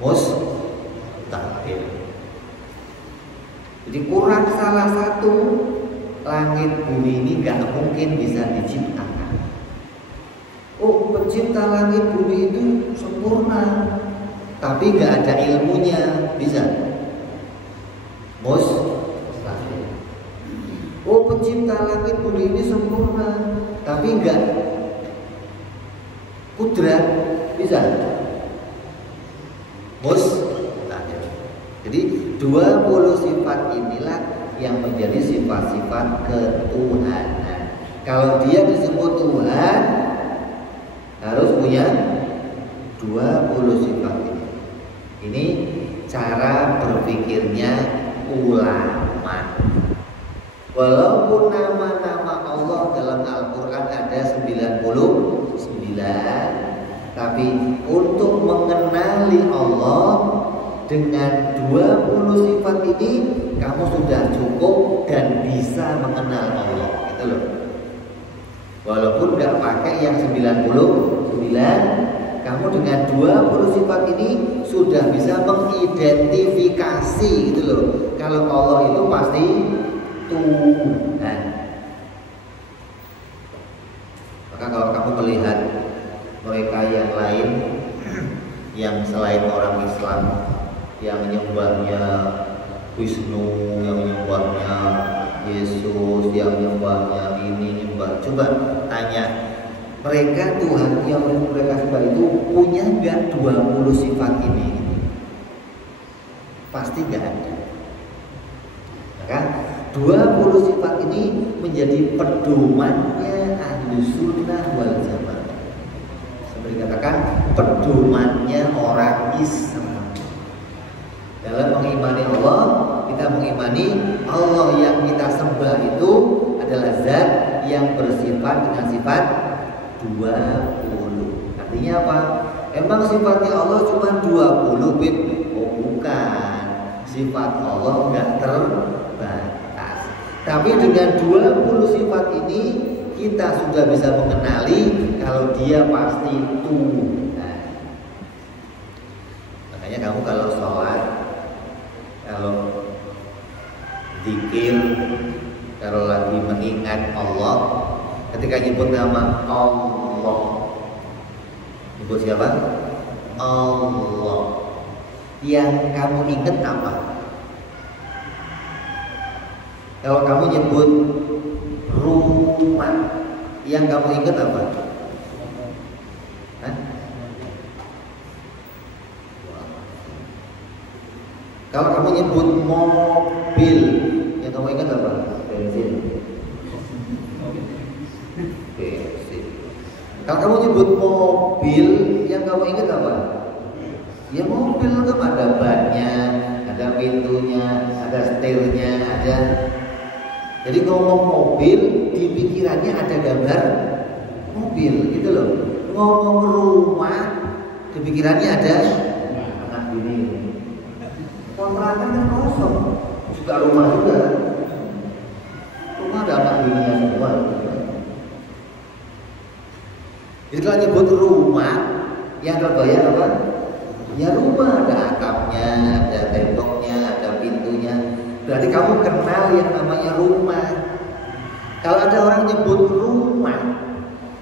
Mustahil. Jadi kurang salah satu, langit bumi ini enggak mungkin bisa diciptakan. Oh, pencipta langit bumi itu sempurna, tapi enggak ada ilmunya, bisa? Mustahil. Oh, pencipta langit bumi ini sempurna, tapi enggak kudrat, bisa? Mustahil. Jadi 20 sifat inilah yang menjadi sifat-sifat ketuhanan. Kalau dia disebut Tuhan, harus punya 20 sifat ini. Ini cara berpikirnya ulama. Walaupun nama-nama Allah dalam Al-Quran ada 99, tapi untuk mengenali Allah dengan 20 sifat ini, kamu sudah cukup dan bisa mengenal Allah. Gitu loh. Walaupun nggak pakai yang 99, kamu dengan 20 sifat ini sudah bisa mengidentifikasi gitu loh. Kalau Allah itu pasti Tuhan. Maka kalau kamu melihat mereka yang lain, yang selain orang Islam, yang menyembahnya Wisnu, yang menyembahnya Yesus, yang menyembahnya ini nyembah, coba tanya mereka Tuhan yang mereka sembah itu punya nggak 20 sifat ini? Pasti nggak ada. Maka 20 sifat ini menjadi pedomannya Ahlus Sunnah wal Jamaah. Seperti katakan pedomannya orang Islam. Dalam mengimani Allah, kita mengimani Allah yang kita sembah itu adalah zat yang bersifat dengan sifat 20. Artinya apa? Emang sifatnya Allah cuma 20 bit? Oh bukan. Sifat Allah enggak terbatas. Tapi dengan 20 sifat ini kita sudah bisa mengenali kalau dia pasti Tuhan. Makanya kamu kalau sholat, kalau zikir, kalau lagi mengingat Allah, ketika nyebut nama Allah, nyebut siapa? Allah. Yang kamu ingat apa? Kalau kamu nyebut rumah, yang kamu ingat apa? Hah? Kalau kamu nyebut mobil, yang kamu ingat apa? Bensin. Bensin. Kalau kamu nyebut mobil, yang kamu ingat apa? Ya mobil kan ada bannya, ada pintunya, ada setirnya, ada. Jadi ngomong mobil, di pikirannya ada gambar mobil, gitu loh. Ngomong rumah, di pikirannya ada anak bini. Kontrakan kan kosong, juga rumah juga. Rumah ada anak bininya semua. Jadi kalau nyebut rumah, yang terbayang apa? Ya rumah, ada atapnya, ada temboknya, ada pintunya. Berarti kamu kenal yang namanya rumah. Kalau ada orang nyebut rumah,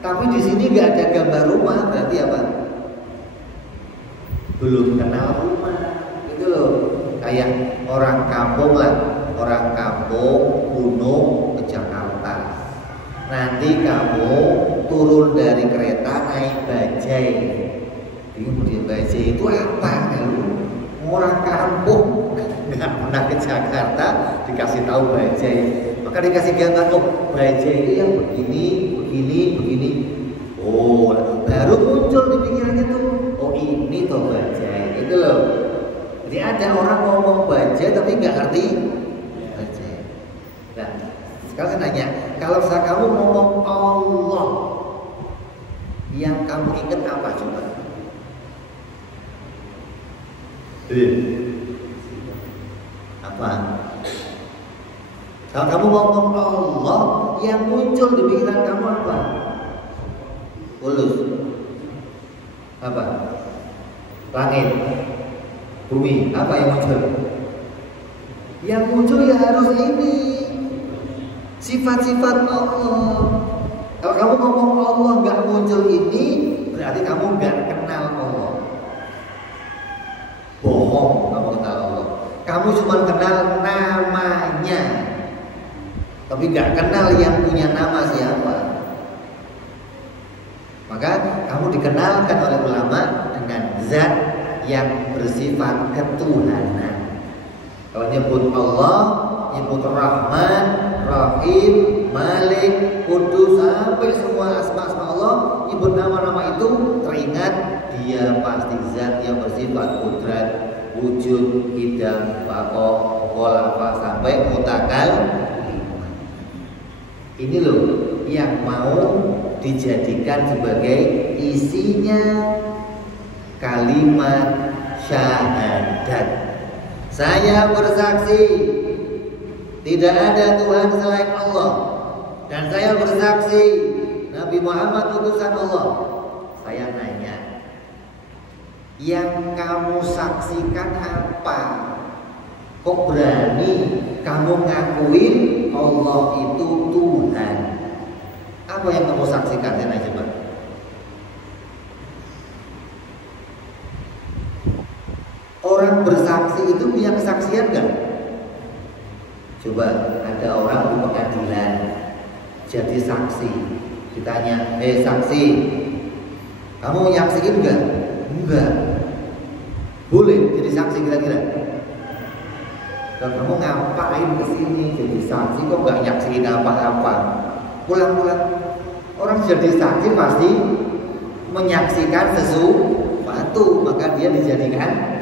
tapi di sini nggak ada gambar rumah, berarti apa? Belum kenal rumah, gitu loh. kayak orang kampung lah, orang kampung gunung ke Jakarta. Nanti kamu turun dari kereta naik bajai. Ini bajai itu apa? Orang kampung nggak pernah ke Jakarta dikasih tahu bajai, maka dikasih gambar, oh bajai itu yang begini, begini, begini. Oh, baru muncul di pikirannya tuh, oh ini toh bajai, itu loh. Jadi ada orang ngomong bajai tapi nggak ngerti bajai. Nah, sekarang saya nanya, kalau kamu ngomong Allah, yang kamu ingat apa coba? Apa? Kalau kamu ngomong Allah, yang muncul di pikiran kamu apa? Ulus. Apa? Langit. Bumi. Apa yang muncul? Yang muncul ya harus ini. Sifat-sifat Allah. Kalau kamu ngomong Allah nggak muncul ini, berarti kamu nggak kenal Allah. Bohong kamu kenal Allah. Kamu cuma kenal namanya, tapi nggak kenal yang punya nama siapa. Maka kamu dikenalkan oleh ulama dengan zat yang bersifat ketuhanan. Kalau nyebut Allah, nyebut Rahman, Rahim, Malik, Kudus, sampai semua asma-asma Allah, nyebut nama-nama itu, teringat dia pasti zat yang bersifat kudrat, wujud, hidam, bako, kholafa, sampai mutakal. Ini loh yang mau dijadikan sebagai isinya kalimat syahadat. Saya bersaksi tidak ada Tuhan selain Allah, dan saya bersaksi Nabi Muhammad utusan Allah. Saya nanya, yang kamu saksikan apa? Kok berani kamu ngakuin Allah itu Tuhan? Apa yang kamu saksikan? Saya nanya coba. Orang bersaksi itu punya kesaksian gak? Coba ada orang di pengadilan jadi saksi, ditanya, saksi, kamu nyaksiin enggak? Enggak. Boleh jadi saksi kira-kira? Dan kamu ngapain kesini jadi saksi kok nggak nyaksiin apa-apa? Pulang-pulang. Orang jadi saksi pasti menyaksikan sesuatu, maka dia dijadikan.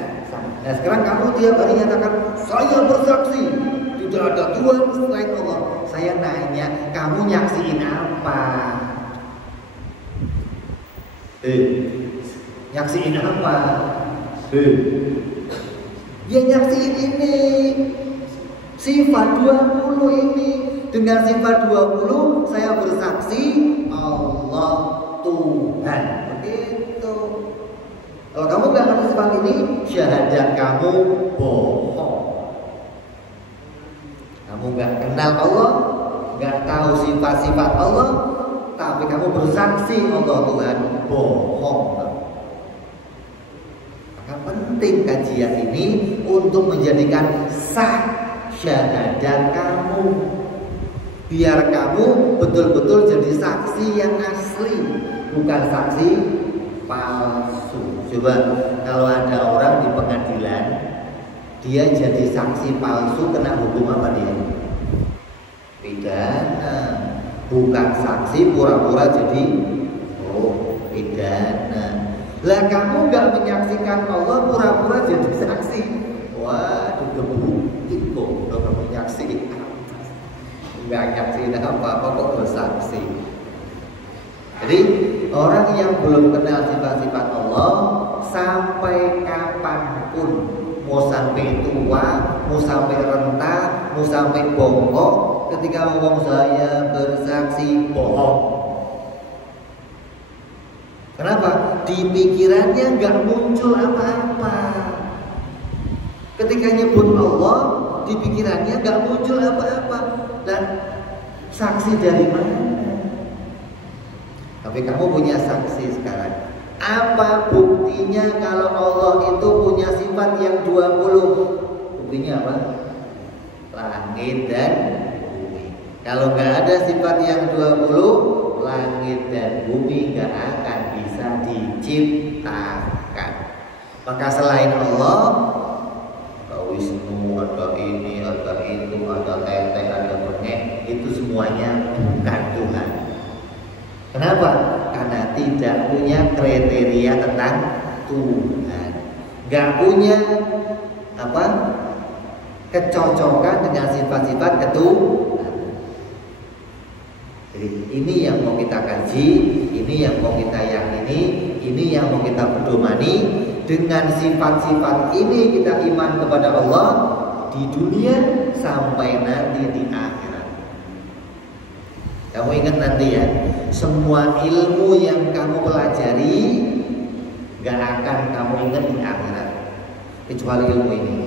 Nah sekarang kamu tiap hari nyatakan saya bersaksi tidak ada Tuhan selain Allah. Saya nanya, kamu nyaksiin apa? Nyaksiin apa? Dia nyaksiin ini sifat 20 ini. Dengan sifat 20 saya bersaksi Allah Tuhan. Begitu. Kalau kamu nggak ngerti sifat ini, syahadat kamu bohong. Kamu nggak kenal Allah, nggak tahu sifat-sifat Allah, tapi kamu bersaksi Allah Tuhan, bohong. Maka penting kajian ini untuk menjadikan sah syahadat kamu, biar kamu betul-betul jadi saksi yang asli, bukan saksi palsu. Coba kalau ada orang di pengadilan, dia jadi saksi palsu, kena hukum apa dia? Pidana. Bukan saksi pura-pura jadi pidana. Lah kamu nggak menyaksikan Allah, pura-pura jadi saksi. Waduh, kebukin kok udah kamu menyaksikan. Nggak nyaksiin apa-apa kok bersaksi. Jadi orang yang belum kenal sifat-sifat Allah, sampai kapanpun, mau sampai tua, mau sampai renta, mau sampai bongkok, ketika ngomong saya bersaksi, bohong. Kenapa? Di pikirannya nggak muncul apa-apa. Ketika nyebut Allah, di pikirannya nggak muncul apa-apa. Dan saksi dari mana? Tapi kamu punya saksi sekarang. Apa buktinya kalau Allah itu punya sifat yang 20? buktinya apa? Langit dan bumi. Kalau nggak ada sifat yang 20, langit dan bumi nggak akan bisa diciptakan. Maka selain Allah, ada Wisnu, ada ini, ada itu, ada tete, ada bengek, itu semuanya bukan Tuhan. Kenapa? Karena tidak punya kriteria tentang Tuhan, nggak punya apa? Kecocokan dengan sifat-sifat ketuhanan. Jadi ini yang mau kita kaji, ini yang mau kita yakini, ini yang mau kita pedomani. Dengan sifat-sifat ini kita iman kepada Allah di dunia sampai nanti di akhirat. Kamu ingat nanti ya, semua ilmu yang kamu pelajari gak akan kamu ingat di akhirat kecuali ilmu ini.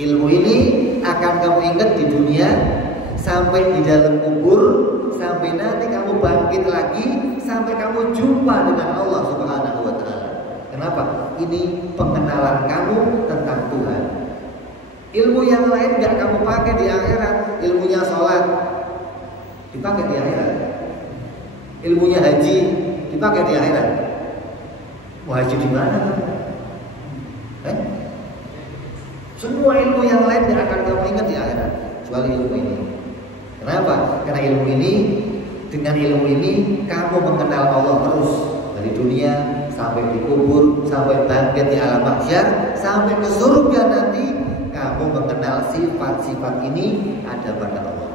Ilmu ini akan kamu ingat di dunia sampai di dalam kubur, sampai nanti kamu bangkit lagi, sampai kamu jumpa dengan Allah Subhanahu wa Ta'ala. Kenapa? Ini pengenalan kamu tentang Tuhan. Ilmu yang lain gak kamu pakai di akhirat. Ilmunya sholat dipakai di akhirat. Ilmunya haji dipakai di akhirat. Mau haji di mana? Semua ilmu yang lain tidak akan kamu ingat di akhirat kecuali ilmu ini. Kenapa? Karena ilmu ini, dengan ilmu ini kamu mengenal Allah terus dari dunia sampai di kubur, sampai bangkit di alam mahsyar, sampai ke surga nanti kamu mengenal sifat-sifat ini ada pada Allah.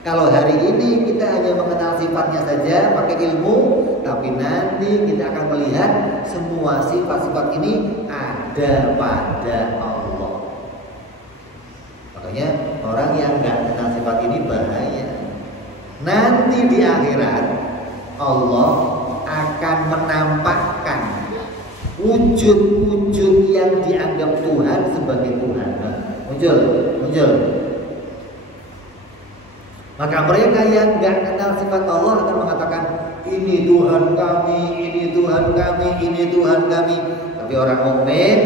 Kalau hari ini kita hanya mengenal sifatnya saja pakai ilmu, tapi nanti kita akan melihat semua sifat-sifat ini ada pada Allah. Makanya orang yang nggak kenal sifat ini bahaya. Nanti di akhirat Allah akan menampakkan wujud-wujud yang dianggap Tuhan sebagai Tuhan. Muncul. Maka mereka yang nggak kenal sifat Allah akan mengatakan ini Tuhan kami, ini Tuhan kami, ini Tuhan kami. Tapi orang mukmin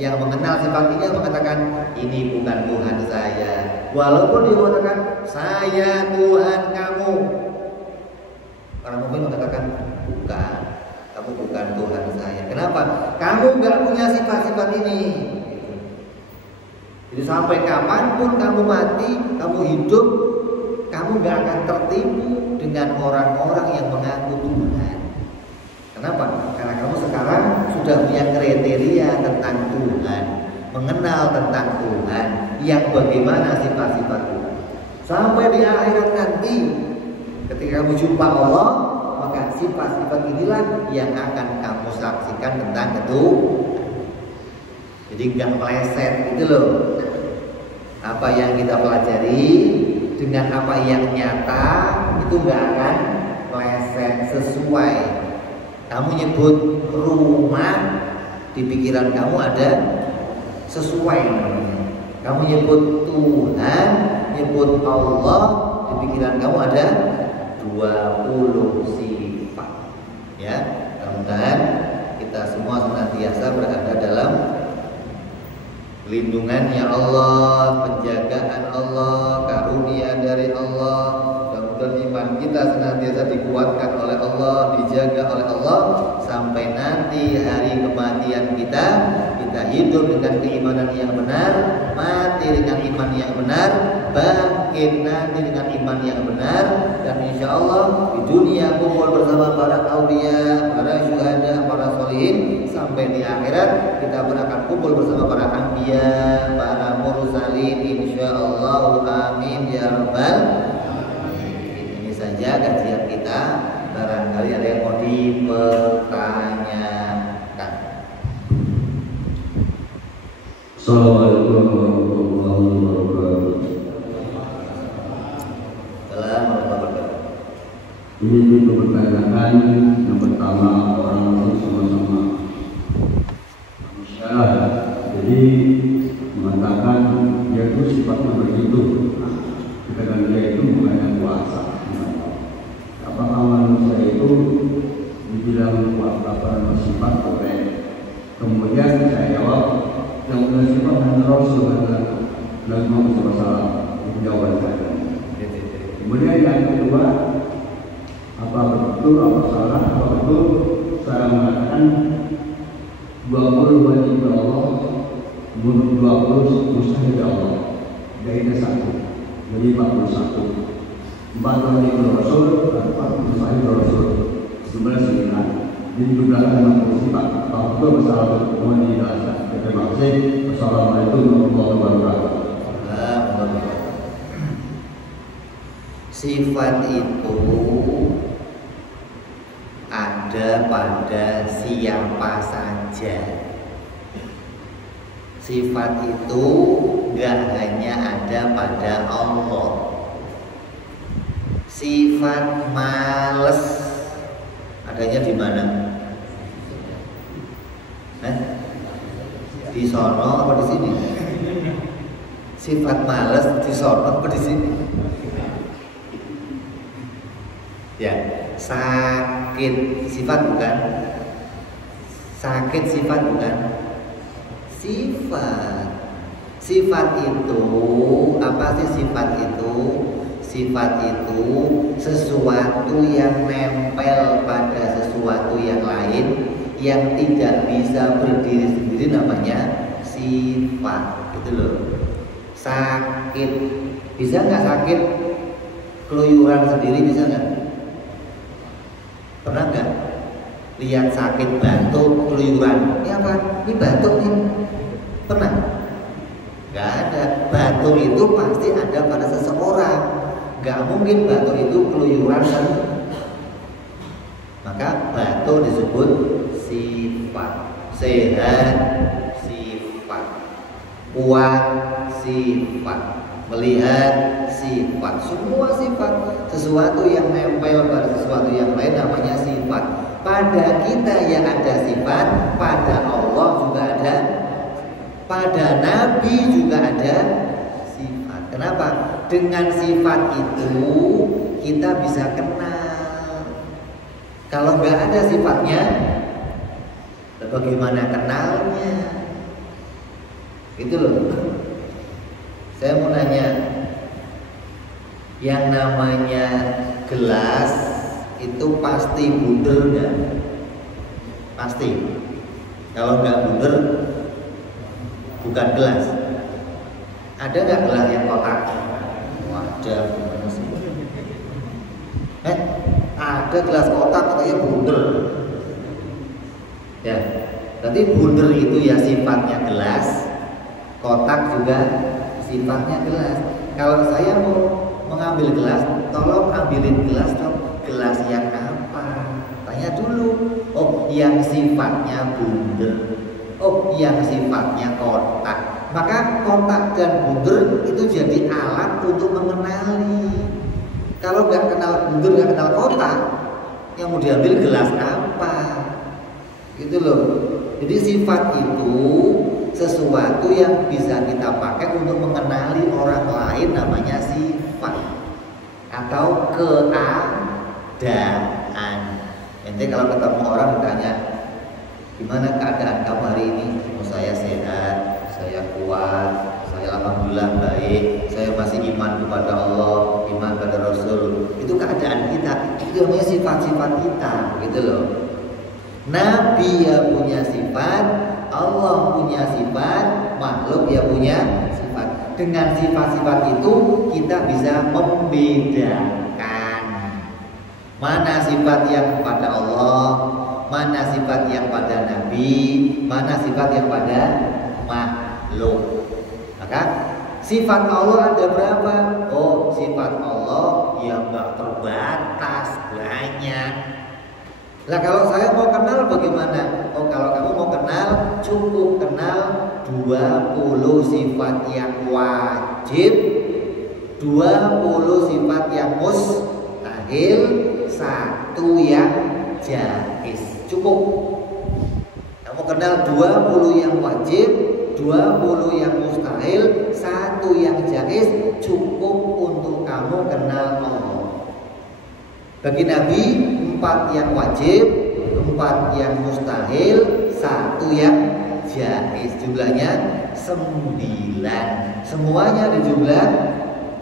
yang mengenal sifat ini mengatakan ini bukan Tuhan saya. Walaupun dia mengatakan saya Tuhan kamu, orang mukmin mengatakan bukan, kamu bukan Tuhan saya. Kenapa? Kamu nggak punya sifat-sifat ini. Jadi sampai kapanpun kamu mati, kamu hidup, kamu nggak akan tertipu dengan orang-orang yang mengaku Tuhan. Kenapa? Karena kamu sekarang sudah punya kriteria tentang Tuhan, mengenal tentang Tuhan, yang bagaimana sifat-sifat Tuhan. Sampai di akhirat nanti, ketika kamu jumpa Allah, maka sifat-sifat inilah yang akan kamu saksikan tentang Tuhan. Jadi nggak meleset gitu loh. Apa yang kita pelajari dengan apa yang nyata itu nggak akan meleset sesuai. Kamu nyebut rumah, di pikiran kamu ada sesuai namanya. Kamu nyebut Tuhan, nyebut Allah, di pikiran kamu ada 20 sifat. Ya, mudah-mudahan kita semua senantiasa berada dalam lindungannya Allah, penjagaan Allah, karunia dari Allah. Dan iman kita senantiasa dikuatkan oleh Allah, dijaga oleh Allah sampai nanti hari kematian kita hidup dengan keimanan yang benar, mati dengan iman yang benar, bangkit nanti dengan iman yang benar, dan insya Allah di dunia kumpul bersama para aulia, para syuhada, para sholihin, sampai di akhirat kita akan kumpul bersama para anbiya, para mursalin, insya Allah. Amin ya rabbal alamin. Ini saja kajian kita. Barangkali ada yang mau dipertanyakan. Assalamualaikum warahmatullahi wabarakatuh. Ini untuk pertanyaan yang pertama, orang sama-sama manusia, jadi mengatakan dia itu sifatnya begitu. Ketika dia itu bukannya kuasa. Apakah manusia itu dibilang kuasa sifat boleh? Kemudian saya jawab, yang punya sifat hanya Rasul adalah Nabi Muhammad SAW. Itu jawaban saya. Kemudian yang kedua, apa betul, apa salah, apa betul saya mengatakan 20 wajib Allah, 20 mustahil Allah. Jadi satu, jadi 41. 4 wajib Rasul, 4 mustahil Rasul. 11 di jumlah 64. Apa betul masalah mohon dijelaskan. Terima kasih. Wassalamualaikum warahmatullahi wabarakatuh. Sifat itu ada pada siapa saja. Sifat itu gak hanya ada pada Allah. Sifat males adanya di mana? Di sono apa di sini? Sifat males di sono apa di sini? Ya, sakit sifat bukan? Sakit sifat bukan? Sifat. Sifat itu apa sih sifat itu? Sifat itu sesuatu yang nempel pada sesuatu yang lain yang tidak bisa berdiri sendiri, namanya sifat. Gitu loh. Sakit, bisa nggak sakit? Keluyuran sendiri bisa nggak? Pernah nggak lihat sakit batuk keluyuran? Ini apa? Ini batuk nih. Pernah? Nggak ada. Batuk itu pasti ada pada seseorang. Nggak mungkin batuk itu keluyuran kan? Maka batuk disebut sifat. Sehat sifat. Kuat sifat. Melihat sifat. Semua sifat. Sesuatu yang nempel pada sesuatu yang lain namanya sifat. Pada kita yang ada sifat, pada Allah juga ada, pada Nabi juga ada sifat. Kenapa? Dengan sifat itu kita bisa kenal. Kalau nggak ada sifatnya, bagaimana kenalnya? Gitu loh. Saya mau nanya, yang namanya gelas itu pasti bundar nggak? Pasti. Kalau nggak bundar, bukan gelas. Ada nggak gelas yang kotak? Wajar. Ada gelas kotak katanya bundar. Ya, berarti bundar itu ya sifatnya gelas, kotak juga sifatnya gelas. Kalau saya mau mengambil gelas, tolong ambilin gelas dong. Gelas yang apa? Tanya dulu. Oh, yang sifatnya bundar. Oh, yang sifatnya kotak. Maka kotak dan bundar itu jadi alat untuk mengenali. Kalau nggak kenal bundar, nggak kenal kotak, yang mau diambil gelas apa? Gitu loh. Jadi sifat itu sesuatu yang bisa kita pakai untuk mengenali orang lain, namanya sifat atau keadaan. Nanti kalau ketemu orang ditanya, gimana keadaan kamu hari ini? Oh, saya sehat, saya kuat, saya alhamdulillah baik, saya masih iman kepada Allah, iman pada Rasul. Itu keadaan kita, itu namanya sifat-sifat kita, gitu loh. Nabi ya punya sifat, Allah punya sifat, makhluk ya punya sifat. Dengan sifat-sifat itu kita bisa membedakan mana sifat yang pada Allah, mana sifat yang pada Nabi, mana sifat yang pada makhluk. Maka sifat Allah ada berapa? Oh, sifat Allah yang gak terbatas, banyak. Lah kalau saya mau kenal bagaimana? Oh, kalau kamu mau kenal, cukup kenal 20 sifat yang wajib, 20 sifat yang mustahil, 1 yang jaiz. Cukup. Kamu kenal 20 yang wajib, 20 yang mustahil, 1 yang jaiz, cukup untuk kamu kenal Allah. Bagi Nabi 4 yang wajib, 4 yang mustahil, 1 yang jais, jumlahnya 9. Semuanya ada jumlah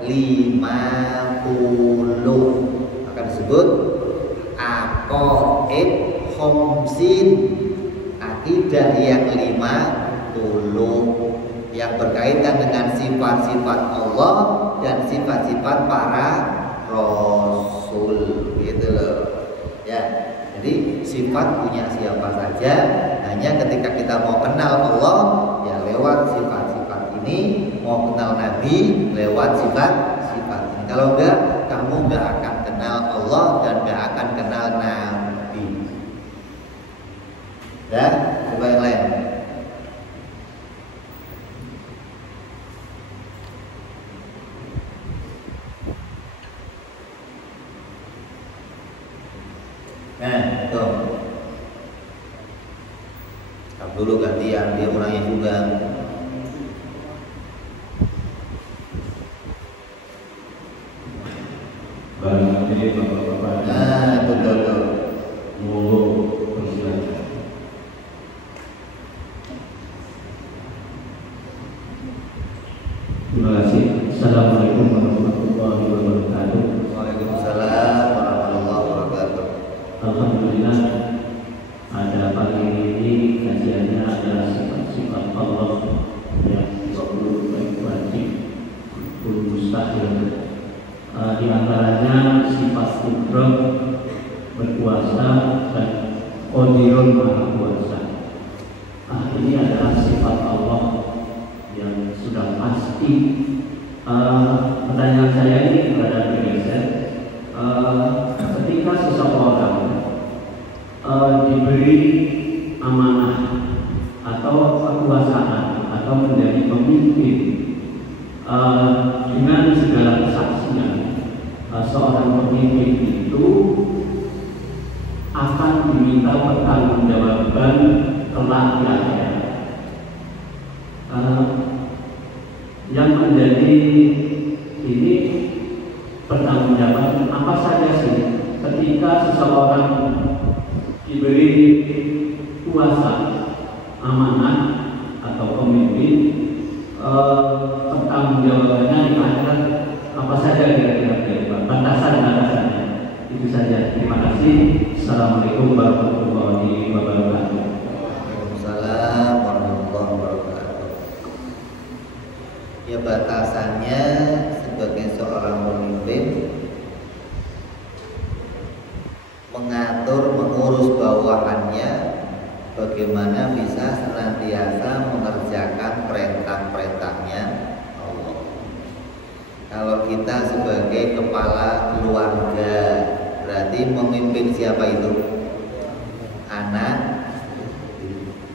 50. Maka disebut aqaid khamsin, akidah yang 50 yang berkaitan dengan sifat-sifat Allah dan sifat-sifat para rasul, gitu loh ya. Jadi sifat punya siapa saja, hanya ketika kita mau kenal Allah ya lewat sifat-sifat ini, mau kenal Nabi lewat sifat-sifat ini. Kalau enggak, kamu enggak akan kenal Allah dan enggak akan kenal Nabi. Dan coba yang lain. Nah, tuh. Dulu gantian dia orangnya juga. Barangkali bapak-bapak. Nah, betul. Mulu persilakan. Terima kasih. Assalamualaikum warahmatullahi wabarakatuh. Waalaikumsalam warahmatullahi wabarakatuh. Alhamdulillah, ada pagi ini kajiannya adalah sifat-sifat Allah yang 20 baik wajib, mustahil. Di antaranya sifat kudrat, berkuasa, dan qadirun maha kuasa. Ini adalah sifat Allah yang sudah pasti. Pertanyaan saya ini kepada Profesor, ketika seseorang diberi amanah atau kekuasaan atau menjadi pemimpin dengan segala kesaksian, seorang pemimpin itu akan diminta pertanggungjawaban kelak di akhirat. Yang menjadi ini pertanggungjawaban apa saja sih ketika seseorang diberi kuasa, amanah atau pemimpin, pertanggungjawabannya di akhirat apa saja kira-kira batasan-batasannya. Itu saja. Terima kasih. Assalamualaikum warahmatullahi wabarakatuh. Waalaikumsalam warahmatullahi wabarakatuh. Ya, batasannya sebagai seorang pemimpin mengatur, mengurus bawahannya bagaimana bisa senantiasa mengerjakan perintah-perintahnya Allah. Kalau kita sebagai kepala keluarga, berarti memimpin siapa itu? Anak.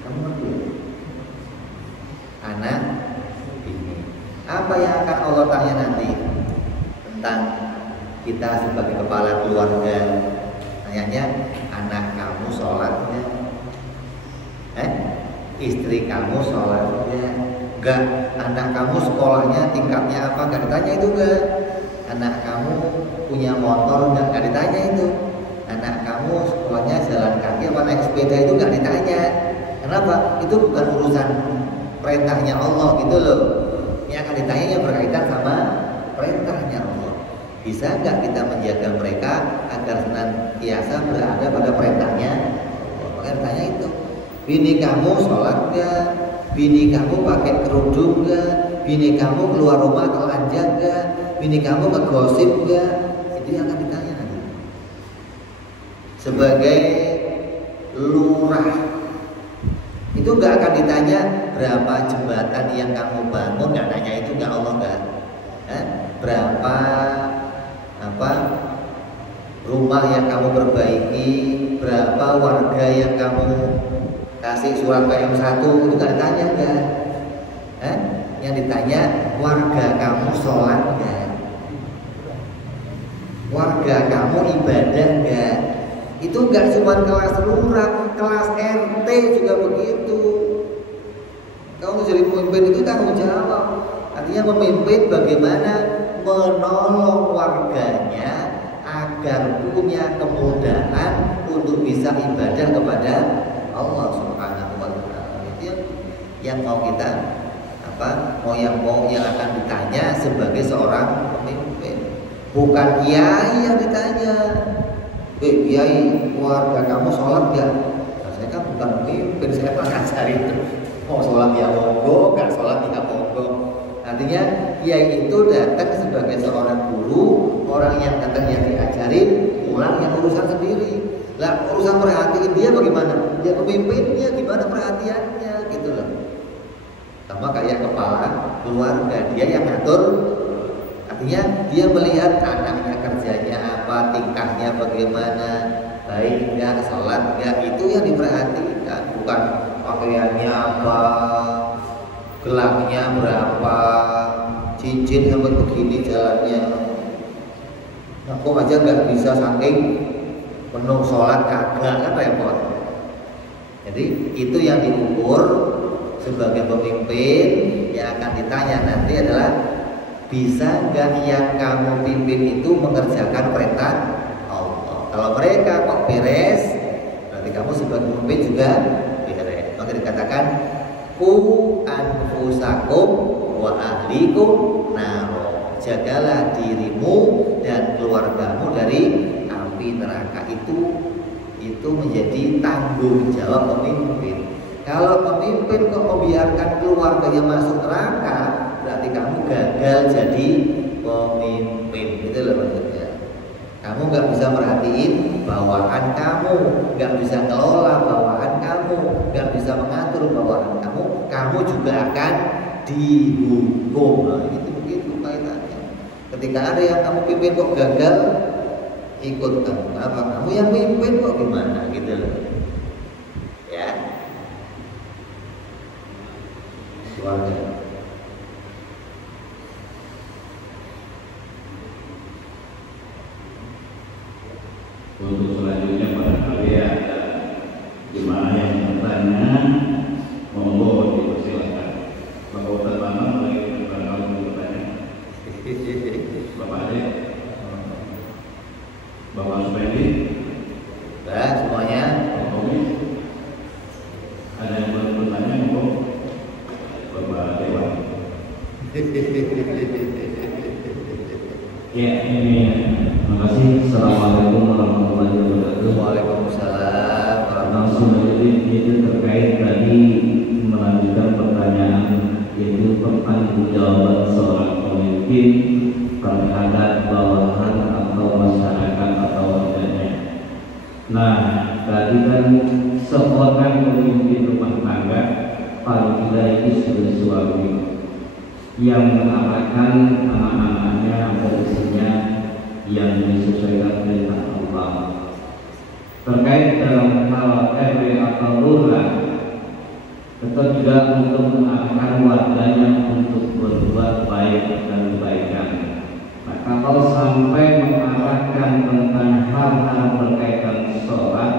Kamu ngerti? Anak ini. Apa yang akan Allah tanya nanti tentang kita sebagai kepala keluarga? Tanyanya, anak kamu sholat nggak? Istri kamu sholat nggak? Enggak. Anak kamu sekolahnya tingkatnya apa? Enggak ditanya itu enggak. Anak kamu punya motor enggak? Enggak ditanya itu. Anak kamu sekolahnya jalan kaki apa naik sepeda itu enggak ditanya. Kenapa? Itu bukan urusan perintahnya Allah gitu loh. Yang akan ditanya yang berkaitan sama perintahnya Allah. Bisa enggak kita menjaga mereka agar senantiasa berada pada perintahnya Allah? Makanya ditanya itu. Bini kamu sholat enggak? Bini kamu pakai kerudung enggak? Bini kamu keluar rumah telanjang enggak? Bini kamu ngegosip enggak? Itu yang akan ditanya nanti. Sebagai lurah itu enggak akan ditanya berapa jembatan yang kamu bangun, enggak nanya itu, enggak. Allah enggak. Berapa rumah yang kamu perbaiki, berapa warga yang kamu kasih surat KM1, itu gak ditanya enggak? Yang ditanya warga kamu sholat enggak? Warga kamu ibadah enggak? Itu enggak cuma kelas lurah, kelas RT juga begitu. Kamu jadi pemimpin itu tanggung jawab. Artinya memimpin bagaimana menolong warganya agar punya kemudahan untuk bisa ibadah kepada Allah Subhanahu wa Ta'ala. Itu yang yang mau kita mau yang akan ditanya sebagai seorang pemimpin, bukan kiai yang ditanya. Kiai, keluarga kamu sholat nggak? Nah, saya kan bukan pemimpin, saya mengajari itu. Mau sholat ya monggo, nggak sholat ya monggo. Artinya kiai itu datang sebagai seorang guru, orang yang datang yang diajari, pulang yang urusan sendiri. Lah urusan perhatiin dia bagaimana? Dia pemimpinnya gimana perhatiannya gitu loh. Sama kayak kepala keluarga, dia yang ngatur. Artinya dia melihat anaknya kerjanya apa, tingkahnya bagaimana, baik enggak, sholat enggak, itu yang diperhatikan, bukan pakaiannya apa, gelangnya berapa, cincin sampai begini jalannya. Nah, kok aja nggak bisa saking penuh sholat kagak, kan repot. Jadi itu yang diukur sebagai pemimpin yang akan ditanya nanti adalah bisa nggak yang kamu pimpin itu mengerjakan perintah Allah. Kalau mereka kok beres, berarti kamu sebagai pemimpin juga beres. Maka dikatakan ku anfusakum wa ahlikum naro. Jagalah dirimu dan keluargamu dari api neraka. Itu menjadi tanggung jawab pemimpin. Kalau pemimpin kok membiarkan keluarganya masuk neraka, berarti kamu gagal jadi pemimpin. Gitu loh maksudnya. Kamu nggak bisa merhatiin bawahan kamu, nggak bisa ngelola bawahan kamu, nggak bisa mengatur bawahan kamu, kamu juga akan dihukum. Nah, itu begitu kaitannya. Ketika ada yang kamu pimpin kok gagal, ikut kamu. Apa kamu yang pimpin kok gimana gitu loh. Ya. Keluarga. Untuk selanjutnya barangkali ada jemaah yang bertanya, monggo dipersilakan. Bapak Ustaz Bambang lagi barangkali bertanya. Bapak Ade, Bapak Supendi, Semuanya. Bapak Komi, ada yang baru bertanya, monggo. Bapak Dewa. Ya, ini terima kasih. Assalamualaikum warahmatullahi wabarakatuh. Waalaikumsalam. Langsung jadi itu terkait tadi melanjutkan pertanyaan, yaitu pertanggungjawaban seorang pemimpin terhadap bawahan atau masyarakat atau warganya. Nah, tadi kan seorang pemimpin rumah tangga paling tidak itu sudah suami yang mengarahkan anak-anaknya agar isinya yang disesuaikan perintah Allah. Terkait dalam hal RW atau lurah, tetap juga untuk mengarahkan warganya untuk berbuat baik dan kebaikan. Nah, kalau sampai mengarahkan tentang hal-hal berkaitan sholat,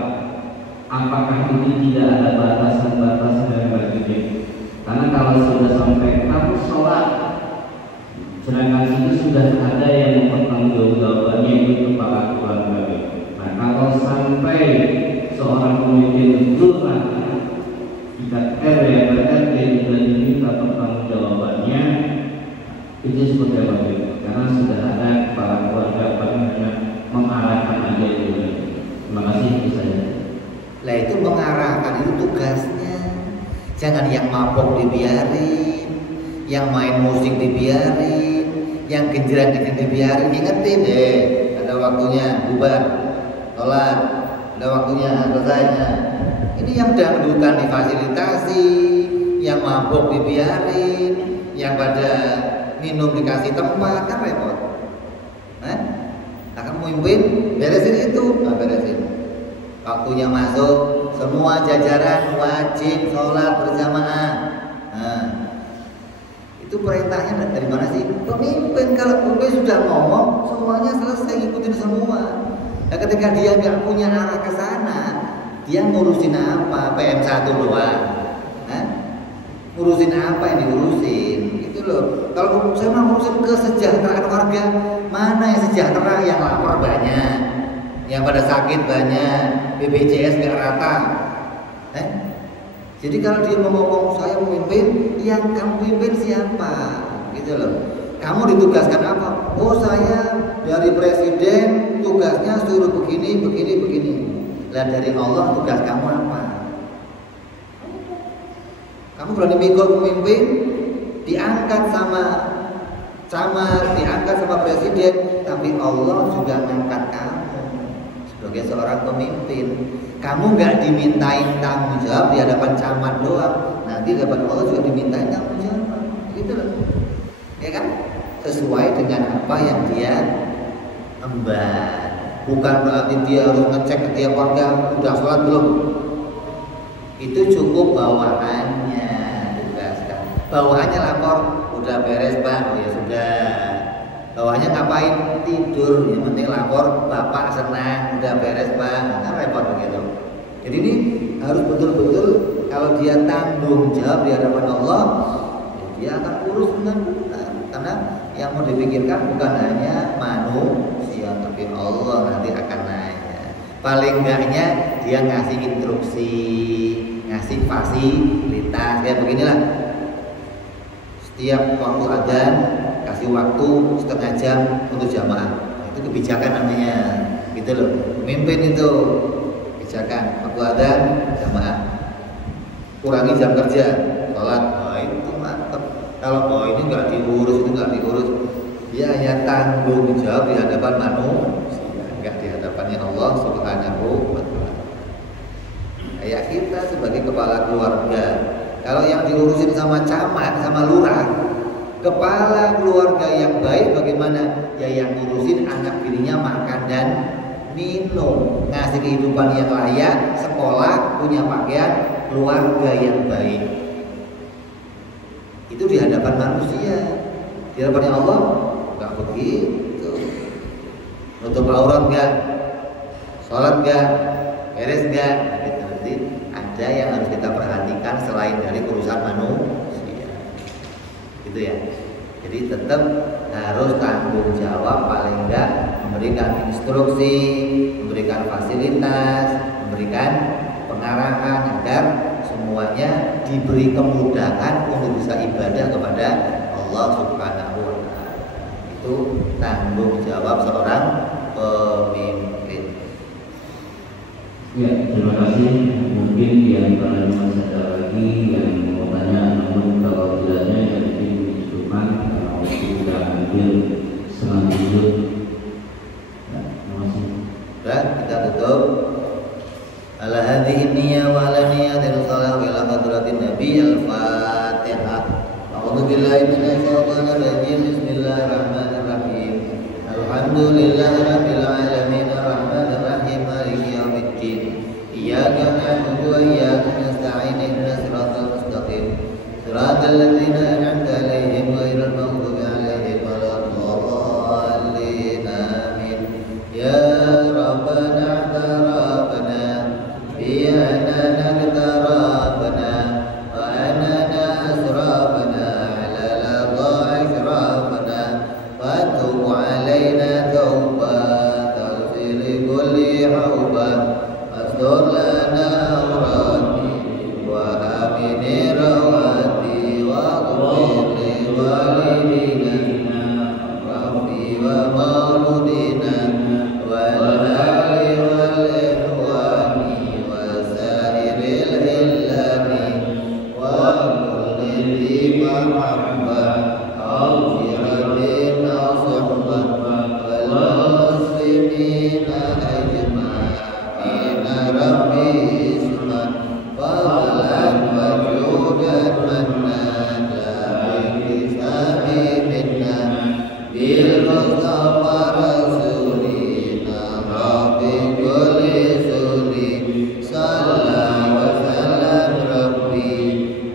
apakah ini tidak ada batasan-batasan bagi dia? Karena kalau sudah sampai kamu sholat, sedangkan itu sudah ada yang mempertanggungjawabkannya itu para keluarga. Nah, kalau sampai seorang pemimpin lurah tingkat RW RT juga diminta pertanggungjawabannya, itu seperti apa? Karena sudah ada para keluarga mengarahkan aja itu. Terima kasih saya. Lah itu mengarahkan itu tugasnya. Jangan yang mabok dibiarin, yang main musik dibiarin, yang genjreng-genjreng dibiarin. Ingetin ada waktunya bubar, sholat, ada waktunya selesainya. Ini yang dangdutan difasilitasi, yang mabok dibiarin, yang pada minum dikasih tempat, kan repot. Akan memimpin, beresin itu, beresin. Waktunya masuk, semua jajaran wajib sholat berjamaah. Nah, itu perintahnya dari mana sih? Pemimpin. Kalau pemimpin sudah ngomong, semuanya selesai, ikutin semua. Nah, ketika dia nggak punya arah ke sana, dia ngurusin apa? PM1 doang. Ngurusin apa yang diurusin? Gitu loh. Kalau saya mau ngurusin kesejahteraan warga, mana yang sejahtera? Yang lapar banyak, yang pada sakit banyak, BPJS nggak rata. Jadi kalau dia mau ngomong saya memimpin, yang kamu pimpin siapa? Gitu loh. Kamu ditugaskan apa? Oh saya dari presiden tugasnya suruh begini, begini, begini. Lah dari Allah tugas kamu apa? Kamu berani mikul pemimpin, diangkat sama presiden, tapi Allah juga mengangkat kamu sebagai seorang pemimpin. Kamu nggak dimintain tanggung jawab di hadapan camat doang, nanti di hadapan Allah juga dimintain tanggung jawab, gitu loh, ya kan? Sesuai dengan apa yang dia emban. Bukan berarti dia harus ngecek ke tiap warga udah sholat belum. Itu cukup bawaannya, tugaskan. Bawaannya lapor, udah beres Pak, ya sudah. Bawaannya ngapain? Tidur, yang penting lapor, Bapak senang, udah beres Pak, nggak repot begitu. Jadi ini harus betul-betul kalau dia tanggung jawab di hadapan Allah, ya dia akan urus dengan benar. Karena yang mau dipikirkan bukan hanya manusia, tapi Allah nanti akan nanya. Paling enggaknya dia ngasih instruksi, ngasih fasilitas, kayak beginilah. Setiap waktu adzan kasih waktu setengah jam untuk jamaah. Itu kebijakan namanya, gitu loh. Pemimpin itu kebijakan. Waktu adzan jamaah. Kurangi jam kerja, sholat. Oh, itu mantap. Kalau ini nggak diurus, dia hanya tanggung jawab di hadapan manusia, nggak di hadapannya Allah Subhanahu wa Ta'ala. Kayak kita sebagai kepala keluarga, kalau yang diurusin sama camat, sama lurah, kepala keluarga yang baik bagaimana? Ya yang ngurusin anak bininya makan dan minum, ngasih kehidupan yang layak, sekolah, punya pakaian, keluarga yang baik. Itu di hadapan manusia, di hadapan Allah nggak begitu. Nutup aurat nggak, sholat nggak, beres nggak, gitu. Nanti ada yang harus kita perhatikan selain dari urusan manusia, gitu ya. Jadi tetap harus tanggung jawab, paling nggak memberikan instruksi, memberikan fasilitas, memberikan pengarahan agar semuanya diberi kemudahan untuk bisa ibadah kepada Allah Subhanahu wa Ta'ala. Itu tanggung jawab seorang pemimpin. Ya, terima kasih. Mungkin yang pada masih ada lagi yang mau tanya, namun kalau tidaknya ya mungkin dicukupkan karena waktu sudah hampir setengah 7. Ya, terima kasih. Sudah, kita tutup. Ala hadhihi niyyah wa ala niyyatil shalah wa ila hadratin nabiyil fatihah. A'udzu billahi minasy syaithanir rajim. Bismillahirrahmanirrahim. Alhamdulillahi rabbil alamin arrahmanir rahim maliki yaumiddin. Iyyaka na'budu wa iyyaka nasta'in ihdinas siratal mustaqim. Siratal ladzina an'amta 'alaihim ghairil maghdubi 'alaihim waladdallin. Amin. Ya Rabbana أننا اقتربنا وأننا أسرفنا على لظى أشرافنا وتب علينا توبة تغفر كل حوبة واستر لنا عوراتي وآمن رواتي واغفر لوالدينا ربي ومولودنا والآل والإخوان وسائر الهلال وكل ذي محبة أو فرد أو صحبة والمسلمين أجمعين ربي اسمع فضلا وجودا منا لا بالحساب منا بالمصطفى رسولنا ربي كل سوري صلى وسلم ربي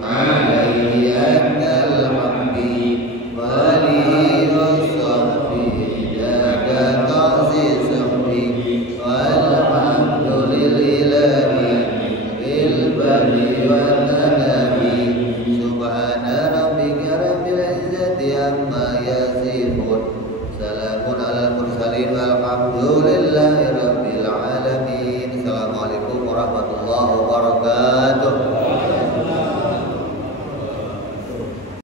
عليه أنت الحبي ولي وصحبي جاد تعزيز صحبي والحمد لله بالبر والنبي سبحان ربك رب العزة عما يصفون سلام على المرسلين والحمد لله